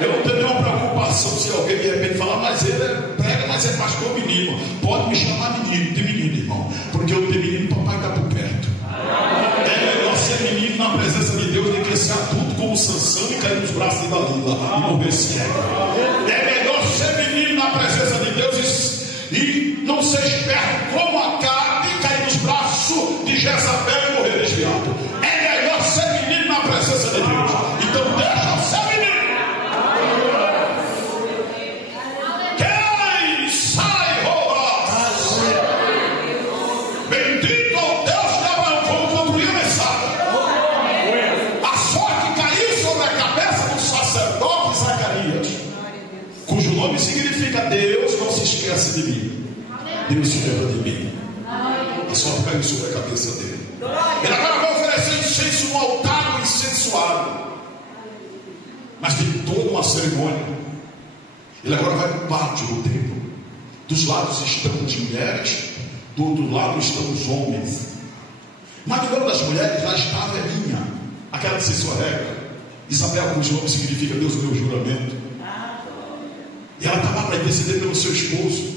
Eu não tenho nenhuma preocupação se alguém de repente falar: mas ele prega, mas é pastor menino. Pode me chamar menino, tem menino, irmão. Porque eu tenho menino, papai está por perto. É melhor ser menino na presença de Deus do que ser adulto como Sansão e cair nos braços de Dalila e morrer cego. É melhor ser menino na presença de Deus e não ser esperto como Acabe e cair nos braços de Jezabel e morrer desviado. É melhor ser menino na presença de Deus. Então deixa eu ser menino. Quem sai roubar? Bendito ao Deus de Abraão. Vamos concluir a mensagem. A sorte caiu sobre a cabeça do sacerdote Zacarias, cujo nome significa: Deus não se esquece de mim. Deus se lembra de mim. A sorte caiu sobre a cabeça dele. Ele agora vai oferecer incenso no altar do incensuário. Mas tem toda uma cerimônia. Ele agora vai para o pátio do templo. Dos lados estão as mulheres, do outro lado estão os homens. Mas do lado das mulheres lá está a velhinha, aquela que se sua regra, Isabel, cujo nome significa Deus meu juramento. E ela está lá para interceder pelo seu esposo.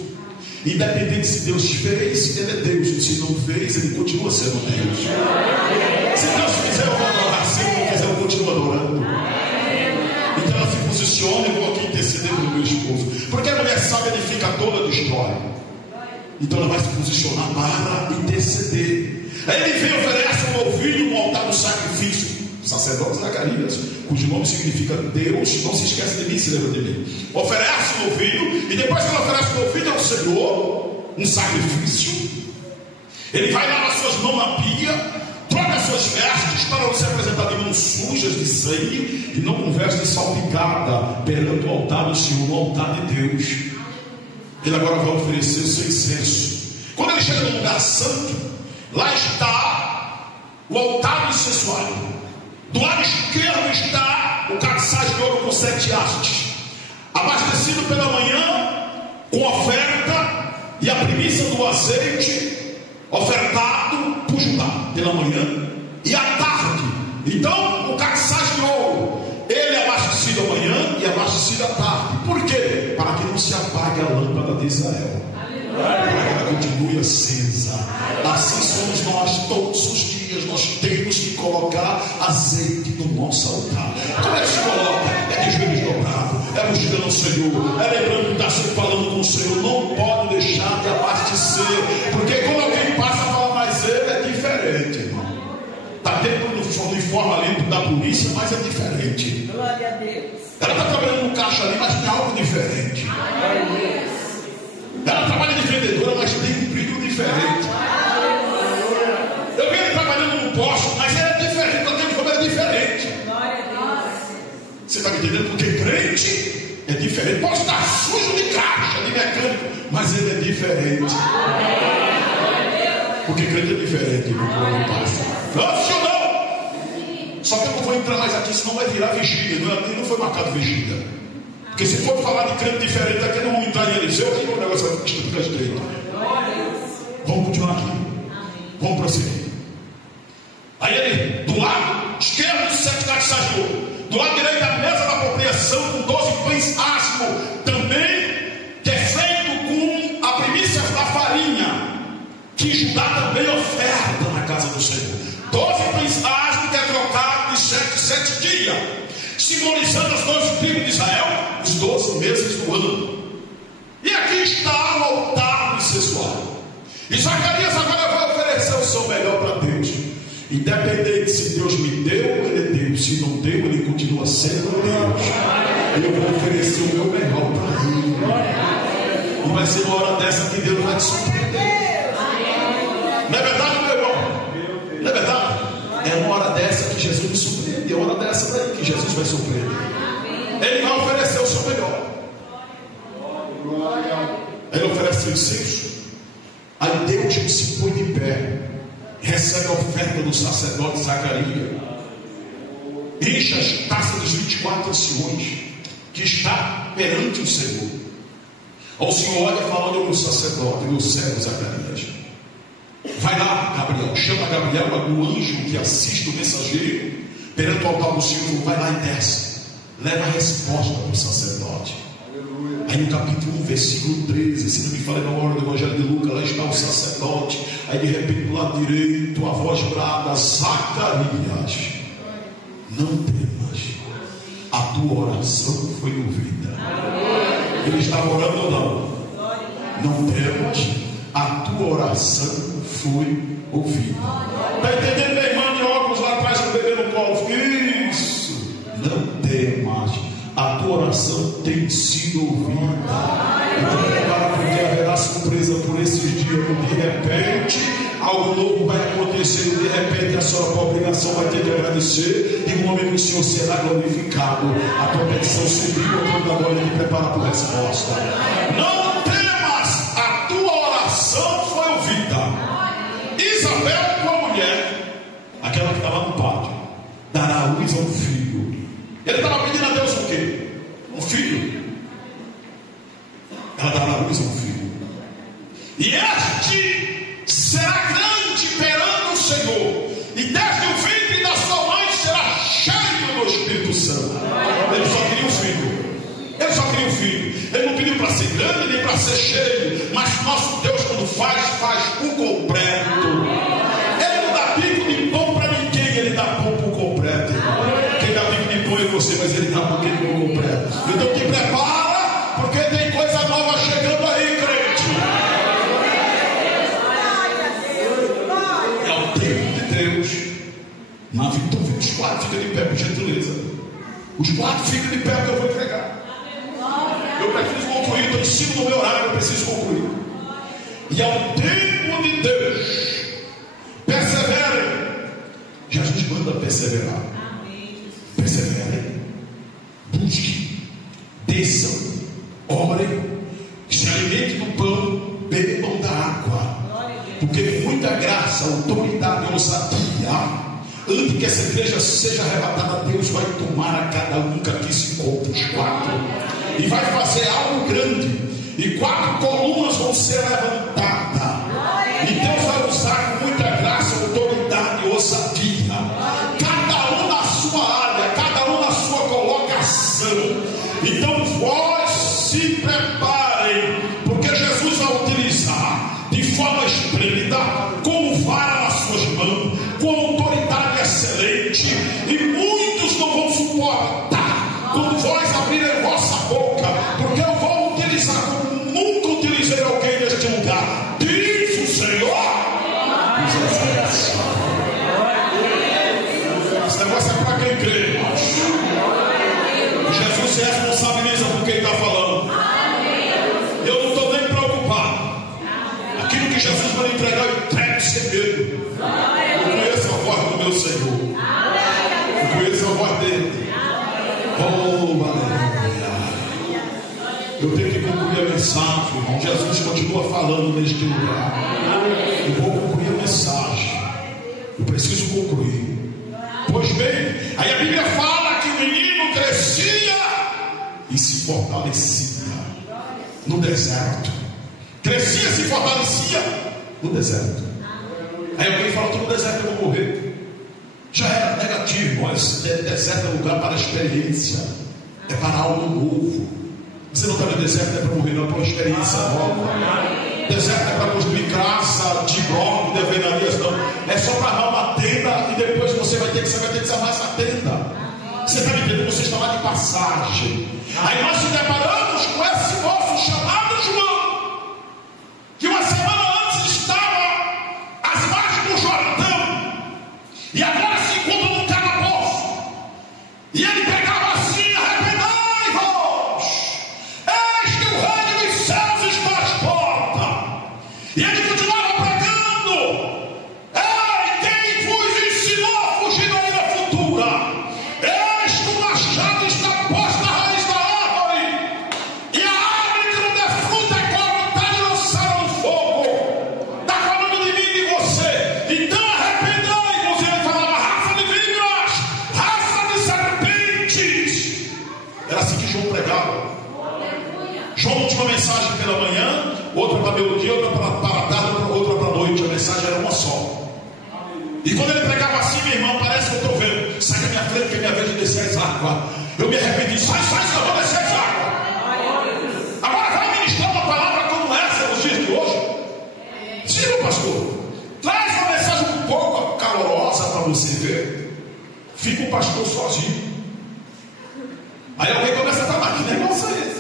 Independente se Deus fez, Ele é Deus. E se não fez, Ele continua sendo Deus. Se Deus fizer, eu vou adorar. Se Ele não fizer, eu continuo adorando. Então ela se posiciona: eu vou aqui interceder pelo meu esposo. Porque a mulher sábia edifica toda, destrói. Então ela vai se posicionar para interceder. Aí ele vem e oferece um novilho no altar do sacrifício. O sacerdote Zacarias, cujo nome significa Deus, não se esquece de mim, se lembra de mim. Oferece o novilho, e depois que ele oferece o novilho ao Senhor, um sacrifício, ele vai lá nas suas mãos na pia, troca as suas vestes para não se apresentar de mãos sujas de sangue e não com veste salpicada perante o altar do Senhor, no altar de Deus. Ele agora vai oferecer o seu incenso. Quando ele chega no lugar santo, lá está o altar do incensuário. Do lado esquerdo está o cabeçalho de ouro com 7 hastes, abastecido pela manhã com oferta e a primícia do azeite ofertado por Judá pela manhã e à tarde. Então o cabeçalho de ouro, ele é abastecido amanhã e abastecido à tarde. Por quê? Para que não se apague a lâmpada de Israel, para que ela continue acesa. Assim somos nós todos os dias. Nós temos que colocar azeite no nosso altar. Como é que se coloca? É de joelhos dobrados, é buscando o Senhor, é lembrando que está sempre falando com o Senhor. Não pode deixar de abastecer, porque quando alguém passa a falar, mas ele é diferente, irmão. Está dentro do uniforme ali da polícia, mas é diferente. Glória a Deus. Ela está trabalhando no caixa ali, mas tem algo diferente. Ela trabalha de vendedora, mas tem um brilho diferente. Eu venho trabalhando no posto, mas é diferente, eu tenho como é diferente. Você está me entendendo? Porque crente é diferente. Pode estar sujo de caixa, de mecânico, mas ele é diferente. Porque crente é diferente, irmão. Não, não. Só que eu não vou entrar mais aqui, senão vai virar vigília. Não foi marcado vigília. Porque se for falar de crente diferente, aqui não vamos entrar em Eliseu, aí o negócio vai ficar estreito. Vamos continuar aqui. Vamos prosseguir. Aí ele, do lado esquerdo, 7 cabeças de ouro. Do lado direito, a mesa da apropriação com 12 pães asmos. Também, que é feito com a primícia da farinha, que Judá também oferta na casa do Senhor. 12 pães asmos, que é trocado de 7 dias, simbolizando as 12 tribos de Israel, os 12 meses do ano. E aqui está o altar do incensuário. E Zacarias agora vai oferecer o seu melhor para Deus. Independente se Deus me deu, ele deu. Se não deu, ele continua sendo Deus. Eu vou oferecer o meu melhor para ele. E vai ser uma hora dessa que Deus vai te surpreender. Não é verdade, meu irmão? Não é verdade? É uma hora dessa que Jesus me surpreende. É uma hora dessa daí que Jesus vai surpreender. Ele vai oferecer o seu melhor. Ele oferece o incenso. Aí Deus se põe de pé, recebe a oferta do sacerdote Zacarias, enche as taças dos 24 anciões que está perante o Senhor. O Senhor olha e fala: olha o meu sacerdote, meu servo Zacarias. Vai lá, Gabriel, chama Gabriel, o anjo que assiste o mensageiro perante o altar do Senhor. Vai lá e desce, leva a resposta para o sacerdote. Aí no capítulo 1, versículo 13, se não me falha na hora do Evangelho de Lucas, lá está o sacerdote. Aí de repente do lado direito a voz brada: Zacarias, não temas, a tua oração foi ouvida. Ele estava orando ou não? Não temas, a tua oração foi ouvida. Está entendendo, minha irmã de óculos lá atrás com o bebê no colo? Isso, não temas, a tua oração tem sido ouvida. Então prepara, porque haverá surpresa por esses dias. De repente algo novo vai acontecer. De repente a sua obrigação vai ter de agradecer. E no momento que o Senhor será glorificado, a tua petição serviu, a tua glória te prepara por resposta. Não temas, a tua oração foi ouvida. Isabel, tua mulher, aquela que estava no pátio, dará a luz a um filho. Ele estava pedindo a Deus o quê? Um filho. Ela dará a luz a um filho. E este será grande perante o Senhor. E desde o ventre da sua mãe será cheio do Espírito Santo. Ele só queria um filho. Ele só queria um filho. Ele não pediu para ser grande nem para ser cheio. Mas nosso Deus, quando faz o completo. Ele não dá bico de pão para ninguém. Ele dá pão por completo. Quem dá bico de pão é você, mas ele dá pão por completo. Então te prepara, porque tem coisa nova chegando aí, crente. Então os 4 ficam de pé, por gentileza. Os 4 ficam de pé porque eu vou entregar. Eu preciso concluir, estou em cima do meu horário, eu preciso concluir. E ao tempo de Deus, perseverem. Jesus manda perseverar. Perseverem, busquem, desçam, orem, se alimentem do pão, bebam da água. Porque muita graça, autoridade e ousadia, antes que essa igreja seja arrebatada, Deus vai tomar a cada um que aqui se encontra, os 4, e vai fazer algo grande, e 4 colunas vão ser levantadas, e Deus vai usar com muita graça, autoridade e ousadia, cada um na sua área, cada um na sua colocação. Então vós se preparem, porque Jesus vai utilizar de forma esplêndida, com vara nas suas mãos, com autoridade excelente, e muitos não vão suportar quando vós abrirem vossa boca, porque eu vou utilizar como nunca utilizei alguém neste lugar, diz o Senhor. Esse negócio é para quem crê, irmãos. Jesus se responsabiliza por quem está falando. Eu não estou nem preocupado. Aquilo que Jesus vai entregar, eu entrego sem medo. Eu conheço a voz do meu Senhor. Eu conheço a voz dele. Oh, aleluia. Eu tenho que concluir a mensagem, irmão. Jesus continua falando neste lugar. Eu vou concluir a mensagem. Eu preciso concluir. Pois bem, aí a Bíblia fala que o menino crescia e se fortalecia no deserto. Crescia e se fortalecia no deserto. Aí alguém fala que no deserto eu vou morrer. Já era negativo, mas deserto é lugar para experiência, é para algo novo. Você não está no deserto, é para morrer, não, é para uma experiência nova. Deserto é para construir casa, de bloco, de alvenarias, não. É só para armar uma tenda e depois você vai ter que se armar essa tenda. Você está me entendendo? Você está lá de passagem. Aí nós nos deparamos com esse moço chamado João, que uma semana antes estava às margens do Jordão, e agora se encontra num calabouço. E ele pegava assim: arrependai-vos, eis que o reino dos céus está às portas. E ele continuava pregando: ei, quem vos ensinou a fugir da ira futura? Eis que o machado está posto na raiz da árvore, e a árvore que não der fruta é cortada e lançada no fogo. Está falando de mim e de você. Então arrependai-vos. Ele falava: raça de víboras, raça de serpentes. Era assim que João pregava. João tinha uma mensagem pela manhã, outra para meio-dia, outra para a tarde, outra para a noite. A mensagem era uma só. E quando ele pregava assim, meu irmão, parece que eu estou vendo: sai da minha frente que é minha vez de descer as águas. Eu me arrependi: sai, que eu vou descer as águas. Agora vai ministrar uma palavra como essa nos dias de hoje? Sim, pastor. Traz uma mensagem um pouco calorosa para você ver. Fica o pastor sozinho. Aí alguém começa a falar: que negócio é esse?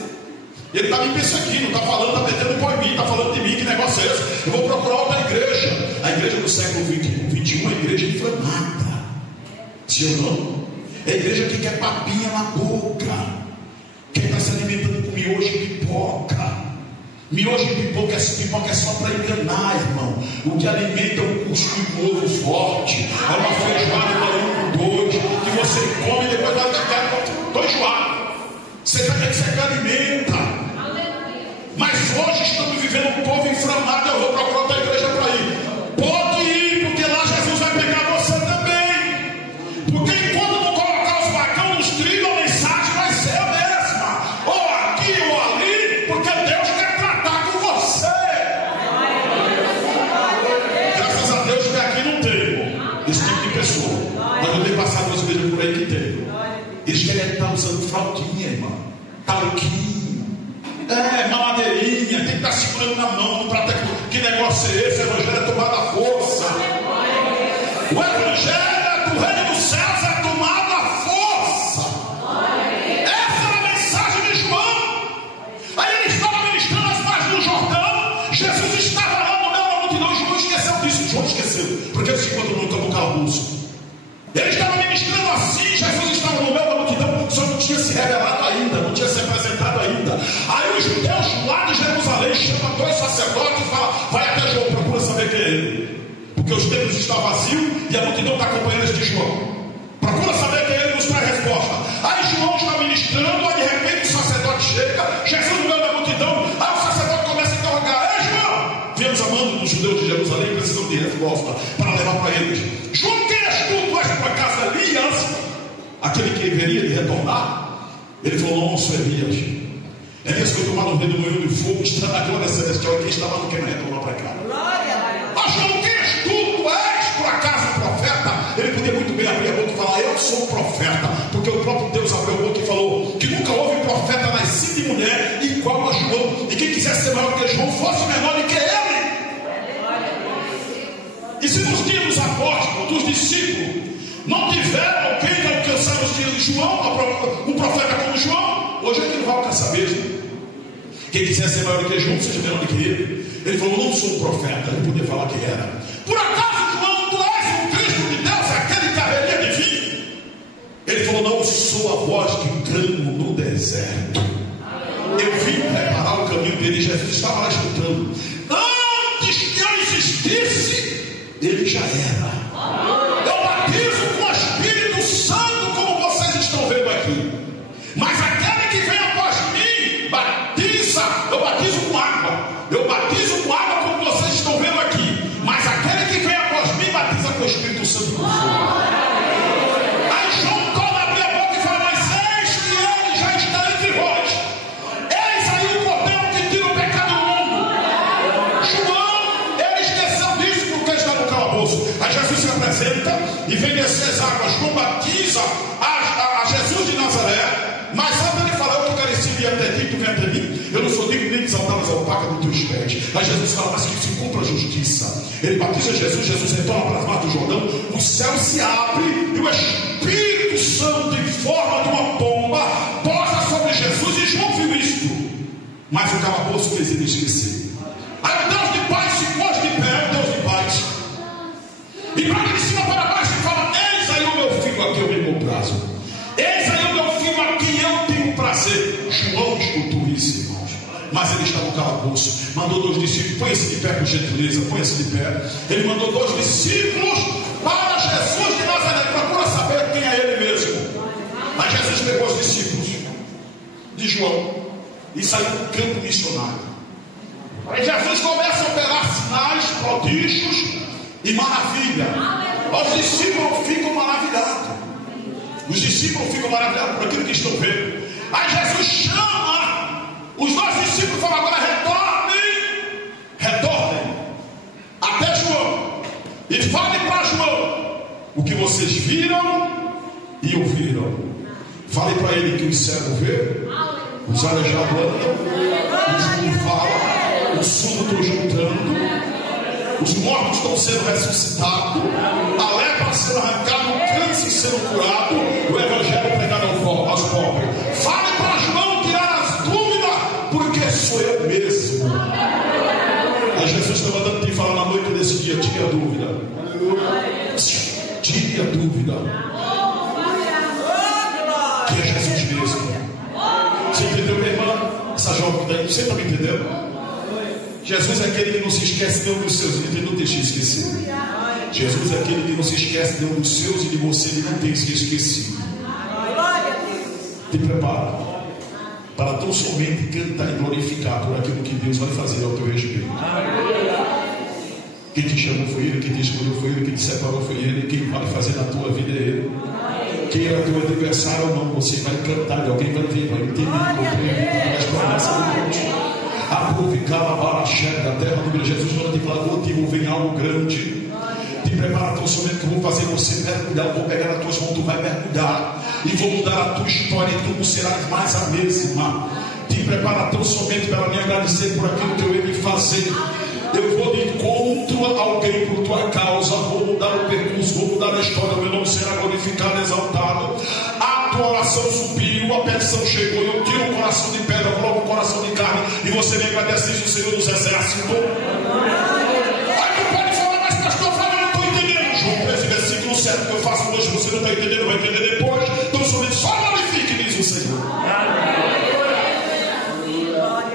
Ele está me perseguindo, está falando, está metendo pau em mim, está falando de mim, que negócio é esse? Eu vou procurar outra igreja. A igreja do século XXI é a igreja inflamada. Sim ou não? É a igreja que quer papinha na boca, quem está se alimentando com miojo e pipoca. Miojo e pipoca é só para enganar, irmão. O que alimenta é um cuscuz novo forte, é uma feijoada com 2, que você come e depois vai ficar. Estou enjoado. Você está querendo que alimenta. Mas hoje estamos vivendo um povo inflamado. Eu vou procurar outra igreja para ir. Pode ir, porque lá Jesus vai pegar você também. Porque enquanto não colocar os bacão nos trilhos, a mensagem vai ser a mesma, ou aqui ou ali, porque Deus quer tratar com você. Graças a Deus que aqui não tem esse tipo de pessoa. Mas eu tenho passado umas igrejas por aí que tem. Eles querem estar usando fraldinha, irmão, talquinho, mamadeirinha, tem que estar segurando na mão para ter que negócio é esse? O evangelho é tomado à força. O evangelho do reino dos céus é tomado à força. Essa era a mensagem de João. Aí ele estava ministrando as margens do Jordão. Jesus estava lá no meio da multidão. João esqueceu disso. João esqueceu, porque ele se encontrou no calabouço. Ele templos está vazio e a multidão está acompanhando este João. Procura saber quem ele nos traz resposta. Aí João está ministrando, aí de repente o sacerdote chega, Jesus no meio da multidão, aí o sacerdote começa a interrogar: ei João, viemos amando dos judeus de Jerusalém, precisam de resposta para levar para eles. João, quem és tu? Tu és por acaso Elias, aquele que haveria de retornar? Ele falou: não sou Elias. Elias foi tomado no meio do moinho de fogo, está na glória celestial, e quem estava no que não retornou para cá. Mas João, quem és tu? Tu és por acaso profeta? Ele podia muito bem abrir a boca e falar: eu sou um profeta, porque o próprio Deus abriu a boca e falou que nunca houve profeta nascido de mulher igual a João, e quem quisesse ser maior que João fosse menor do que ele. E se nos dias dos apóstolos, dos discípulos, não tiveram alguém que alcançaram os dias de João, um profeta como João, hoje ele não vai alcançar mesmo. Quem quiser ser maior do que João, seja menor do que ele. Ele falou: não sou um profeta. Ele podia falar que era. Por acaso, João, tu és o Cristo de Deus, aquele que haveria de vir? Ele falou: não, sou a voz que clamo no deserto. Eu vim preparar o caminho dele. Jesus estava lá escutando. Antes que eu existisse, ele já era. Eu batizo com o Espírito Santo, como vocês estão vendo aqui. Mas aquele que vem após mim batiza. Eu batizo com água. Eu batizo com água, como vocês estão vendo aqui. Mas aquele que vem após mim batiza com o Espírito Santo e com fogo. Aí João torna a abrir a boca e fala: mas eis que ele já está entre vós. Eis aí o cordeiro que tira o pecado do mundo. João, ele esqueceu disso porque está no calabouço. Aí Jesus se apresenta e vem descer as águas. João batiza a Jesus de Nazaré. Mas antes ele fala: eu que careci de ir até ti, tu vem até mim. Eu não sou digno nem de exaltar as alpacas dos teus pés. Aí Jesus fala: mas que se cumpra a justiça. Ele batiza Jesus, Jesus retorna para as margens do Jordão, o céu se abre e o Espírito Santo, em forma de uma pomba, posa sobre Jesus. E João viu isto, mas o calabouço fez ele esquecer. Aí o Deus de paz se pôs de pé, o Deus de paz, e para de cima para baixo e fala: eis aí o meu filho a quem eu me comprazo. Eis aí o meu filho a quem eu tenho prazer. João escutou isso, irmãos, mas ele está no calabouço. Mandou 2 discípulos: põe-se de pé por gentileza, põe-se de pé. Ele mandou 2 discípulos para Jesus de Nazaré. Procura saber quem é ele mesmo. Aí Jesus pegou os discípulos de João e saiu do campo missionário. Aí Jesus começa a operar sinais, prodígios e maravilha. Os discípulos ficam maravilhados. Os discípulos ficam maravilhados por aquilo que estão vendo. Aí Jesus chama os 2 discípulos e fala: agora retornem até João e falem para João o que vocês viram e ouviram. Falem para ele que os cegos vê, os aleijados andam, os mudos falam, os surdos estão juntando, os mortos estão sendo ressuscitados, a lepra sendo arrancada, o câncer sendo curado, o evangelho pregado aos pobres. Fale para João tirar as dúvidas, porque sou eu mesmo. Aí Jesus estava dando de falar na noite desse dia: tire a dúvida. Tire a dúvida. Que é Jesus mesmo. Você entendeu, minha irmã? Essa jovem daí, você está me entendendo? Jesus é aquele que não se esquece de um dos seus, ele não deixa esquecer. Jesus é aquele que não se esquece de um dos seus e de você, ele não tem se esquecido. Te prepara para tão somente cantar e glorificar por aquilo que Deus vai fazer ao teu respeito. Quem te chamou foi Ele, quem te escolheu foi Ele, quem te separou foi Ele, quem vai fazer na tua vida é Ele. Quem era teu adversário ou não, você vai cantar e alguém vai ver, vai entender, compreender as promessas de Deus. Aprovicar a baraxé da terra do Jesus, quando declarou: te vem algo grande. Te prepara tão somente que eu vou fazer você mergulhar. Eu vou pegar as tuas mãos, tu vai mergulhar e vou mudar a tua história e tu não serás mais a mesma. Te prepara tão somente para me agradecer por aquilo que eu ia me fazer. Eu vou de encontro a alguém por tua causa, vou mudar o percurso, vou mudar a história, o meu nome será glorificado, exaltado. A tua oração subiu, a petição chegou, eu tiro o coração de pedra, coloco o coração de carne, e você me agradece, diz o Senhor dos Exércitos. Aí tu pode falar: mas pastor, fala, eu não estou entendendo. João 13, versículo 7, que eu faço hoje, você não está entendendo, vai entender depois. Então somente só glorifique, diz o Senhor.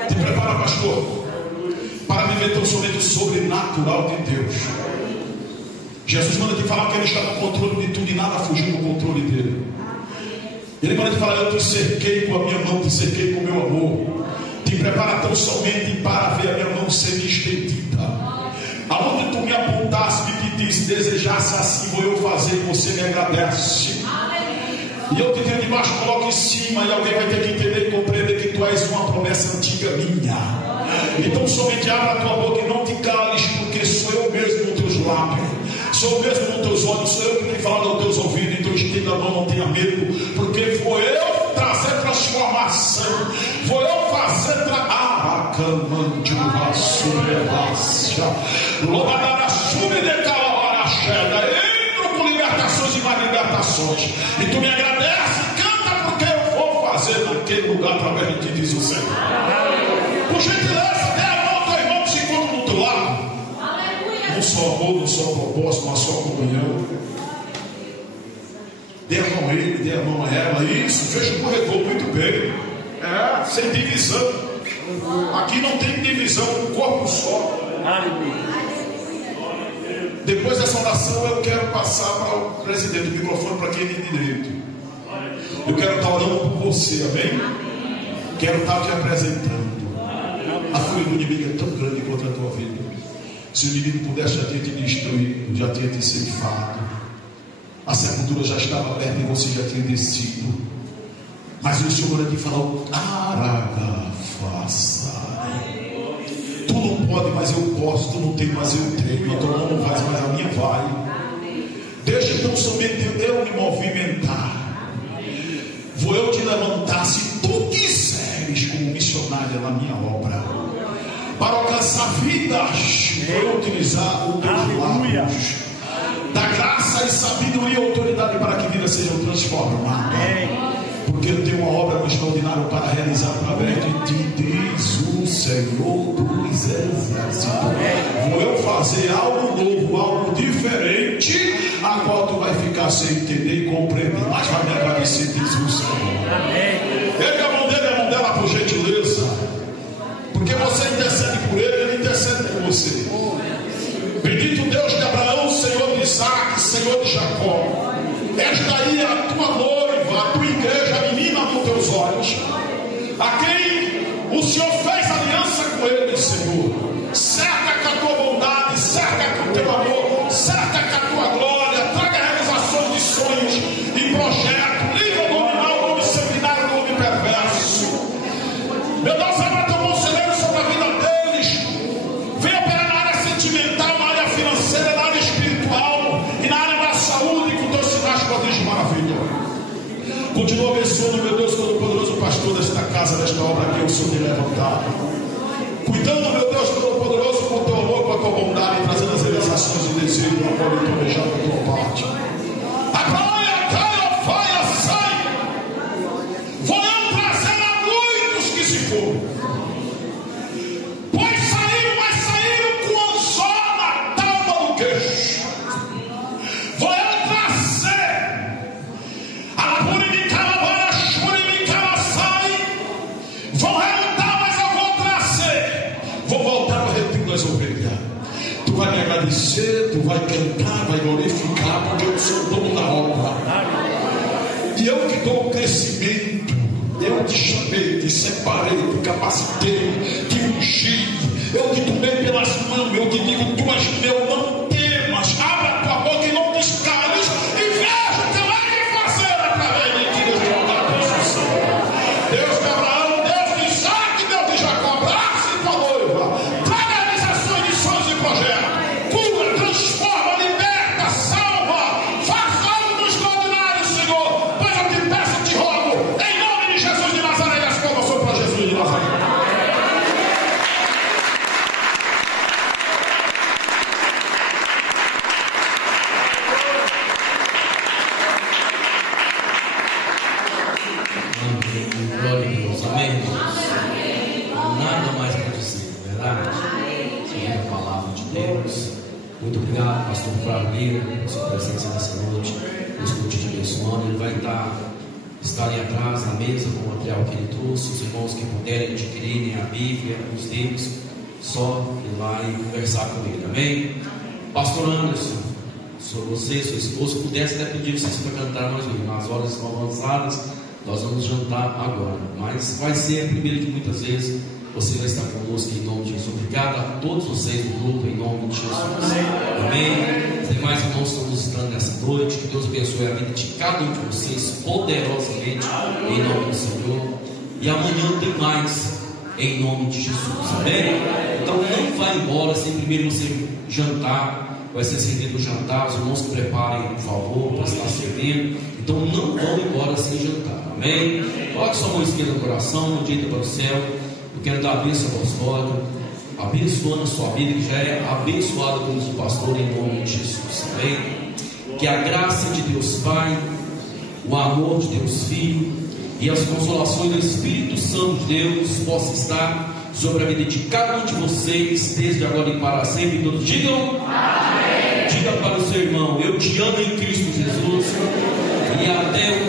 Te prepara, pastor, para viver tão somente o sobrenatural de Deus. Jesus manda te falar que Ele está no controle de tudo e nada fugiu do controle dele. Ele manda te falar: eu te cerquei com a minha mão, te cerquei com o meu amor. Te prepara tão somente para ver a minha mão ser estendida. Aonde tu me apontasse, me pedisse, desejasse, assim vou eu fazer, e você me agradece. E eu te tenho debaixo, coloco em cima, e alguém vai ter que entender e compreender que tu és uma promessa antiga minha. Então somente abra a tua boca e não te cales, porque sou eu mesmo nos teus lábios, sou eu mesmo nos teus olhos, sou eu que tenho falado aos teus ouvidos. Então estenda a mão, não tenha medo, porque vou eu trazer transformação, vou eu fazer entro com libertações e mais libertações, e tu me agradece, canta, porque eu vou fazer naquele lugar através de ti, diz o Senhor. Por gentileza, dê a mão ao teu irmão que se encontra do teu lado. Não só amor, não só propósito, mas só comunhão. Dê a mão a ele, dê a mão a ela. Isso, fecha o corredor muito bem. Sem divisão. Aqui não tem divisão, um corpo só. Depois dessa oração eu quero passar para o presidente, o microfone para quem tem direito. Eu quero estar orando por você, amém? Quero estar te apresentando. A fúria do inimigo é tão grande contra a tua vida. Se o inimigo pudesse, já tinha te destruído, já tinha te ceifado. A sepultura já estava aberta e você já tinha descido. Mas o Senhor aqui falou: tu não pode, mas eu posso. Tu não tem, mas eu tenho. A tua mão não faz, mas a minha vai. Deixa então somente eu me movimentar. Vou eu te levantar, se tu quiseres, como missionária na minha obra, para alcançar vidas. Vou eu utilizar o teu lábios, da graça e sabedoria e autoridade para que vidas sejam transformadas. Porque eu tenho uma obra extraordinária para realizar através de ti, diz o Senhor dos Exércitos. Vou eu fazer algo novo, algo diferente, a qual tu vai ficar sem entender e compreender, mas vai me agradecer, diz o Senhor. Pega a mão dele e a mão dela, por gentileza, porque você intercede por ele intercede por você. Bendito Deus de Abraão, Senhor de Isaac, Senhor de Jacó. Esta aí é a tua noiva, a tua igreja, a menina dos teus olhos, a quem o Senhor fez aliança com ele, Senhor. Cerca com a tua bondade, cerca com o teu amor, cerca com a tua glória, traga realizações de sonhos e projetos, livra do mal, do homem sanguinário, do homem perverso. Meu Deus, abra teu conselheiro sobre a vida deles. Venha operar na área sentimental, na área financeira, na área espiritual e na área da saúde, com teus sinais, poderes de maravilha. Continua abençoando, meu Deus Todo-Poderoso, pastor desta casa, desta obra que eu sou de levantar. Cuidando, meu Deus Todo-Poderoso, com o teu amor, com a tua bondade, trazendo as realizações e desejos, a qual eu estou beijando a tua parte. A glória, cai, faia, sai. Vou eu trazer a muitos que se foram. Pois saíram, mas saíram com o anzol na tábua do queixo. Vou eu trazer a purificada, a sai. Vão relutar, mas eu vou trazer. Vou voltar ao retiro das ovelhas. Tu vai me agradecer, tu vai cantar, vai glorificar, porque eu sou o dono da obra. E eu que dou o crescimento. Eu te chamei, te separei, te capacitei, te ungi. Eu te tomei pelas mãos, eu te digo: tu és meu, não temas. Abra a tua boca e não te escales, e veja o que eu hei de fazer através de ti, Deus de lugar de sucesso. Deus de Abraão, Deus de Isaac, Deus de Jacó, abraça tua noiva, traga realizações de sonhos e projetos, cura, transforma, liberta, salva, faz algo no extraordinário, Senhor. Pois eu te peço, te rogo, em nome de Jesus de Nazaré, e as palmas são para Jesus de Nazaré. Glória a Deus, amém? Nada mais para dizer, não é verdade? Sobre a palavra de Deus. Muito obrigado, pastor Flávio, por sua presença nessa noite. Deus continue te abençoando. Ele vai estar ali atrás na mesa com o material que ele trouxe. Os irmãos que puderem adquirirem a Bíblia, os livros, só ir lá e conversar com ele, amém? Pastor Anderson, você e sua esposa, pudesse até pedir vocês para cantar mais vezes. Nas horas estão avançadas, nós vamos jantar agora. Mas vai ser a primeira de muitas vezes. Você vai estar conosco em nome de Jesus. Obrigado a todos vocês do grupo em nome de Jesus. Amém. Os demais irmãos estão nos visitando nessa noite. Que Deus abençoe a vida de cada um de vocês poderosamente em nome do Senhor. E amanhã tem mais em nome de Jesus. Amém. Então não vai embora sem primeiro você jantar. Vai ser servido o jantar. Os irmãos que preparem, por favor, para estar servindo. Então não vão embora sem jantar. Amém. Coloque sua mão esquerda no coração, direita para o céu. Eu quero dar a bênção apostólica, abençoando a sua vida, que já é abençoada pelo pastor em nome de Jesus. Amém. Que a graça de Deus Pai, o amor de Deus Filho e as consolações do Espírito Santo de Deus possam estar sobre a vida de cada um de vocês, desde agora e para sempre. Todos digam amém. Diga para o seu irmão: eu te amo em Cristo Jesus, e até o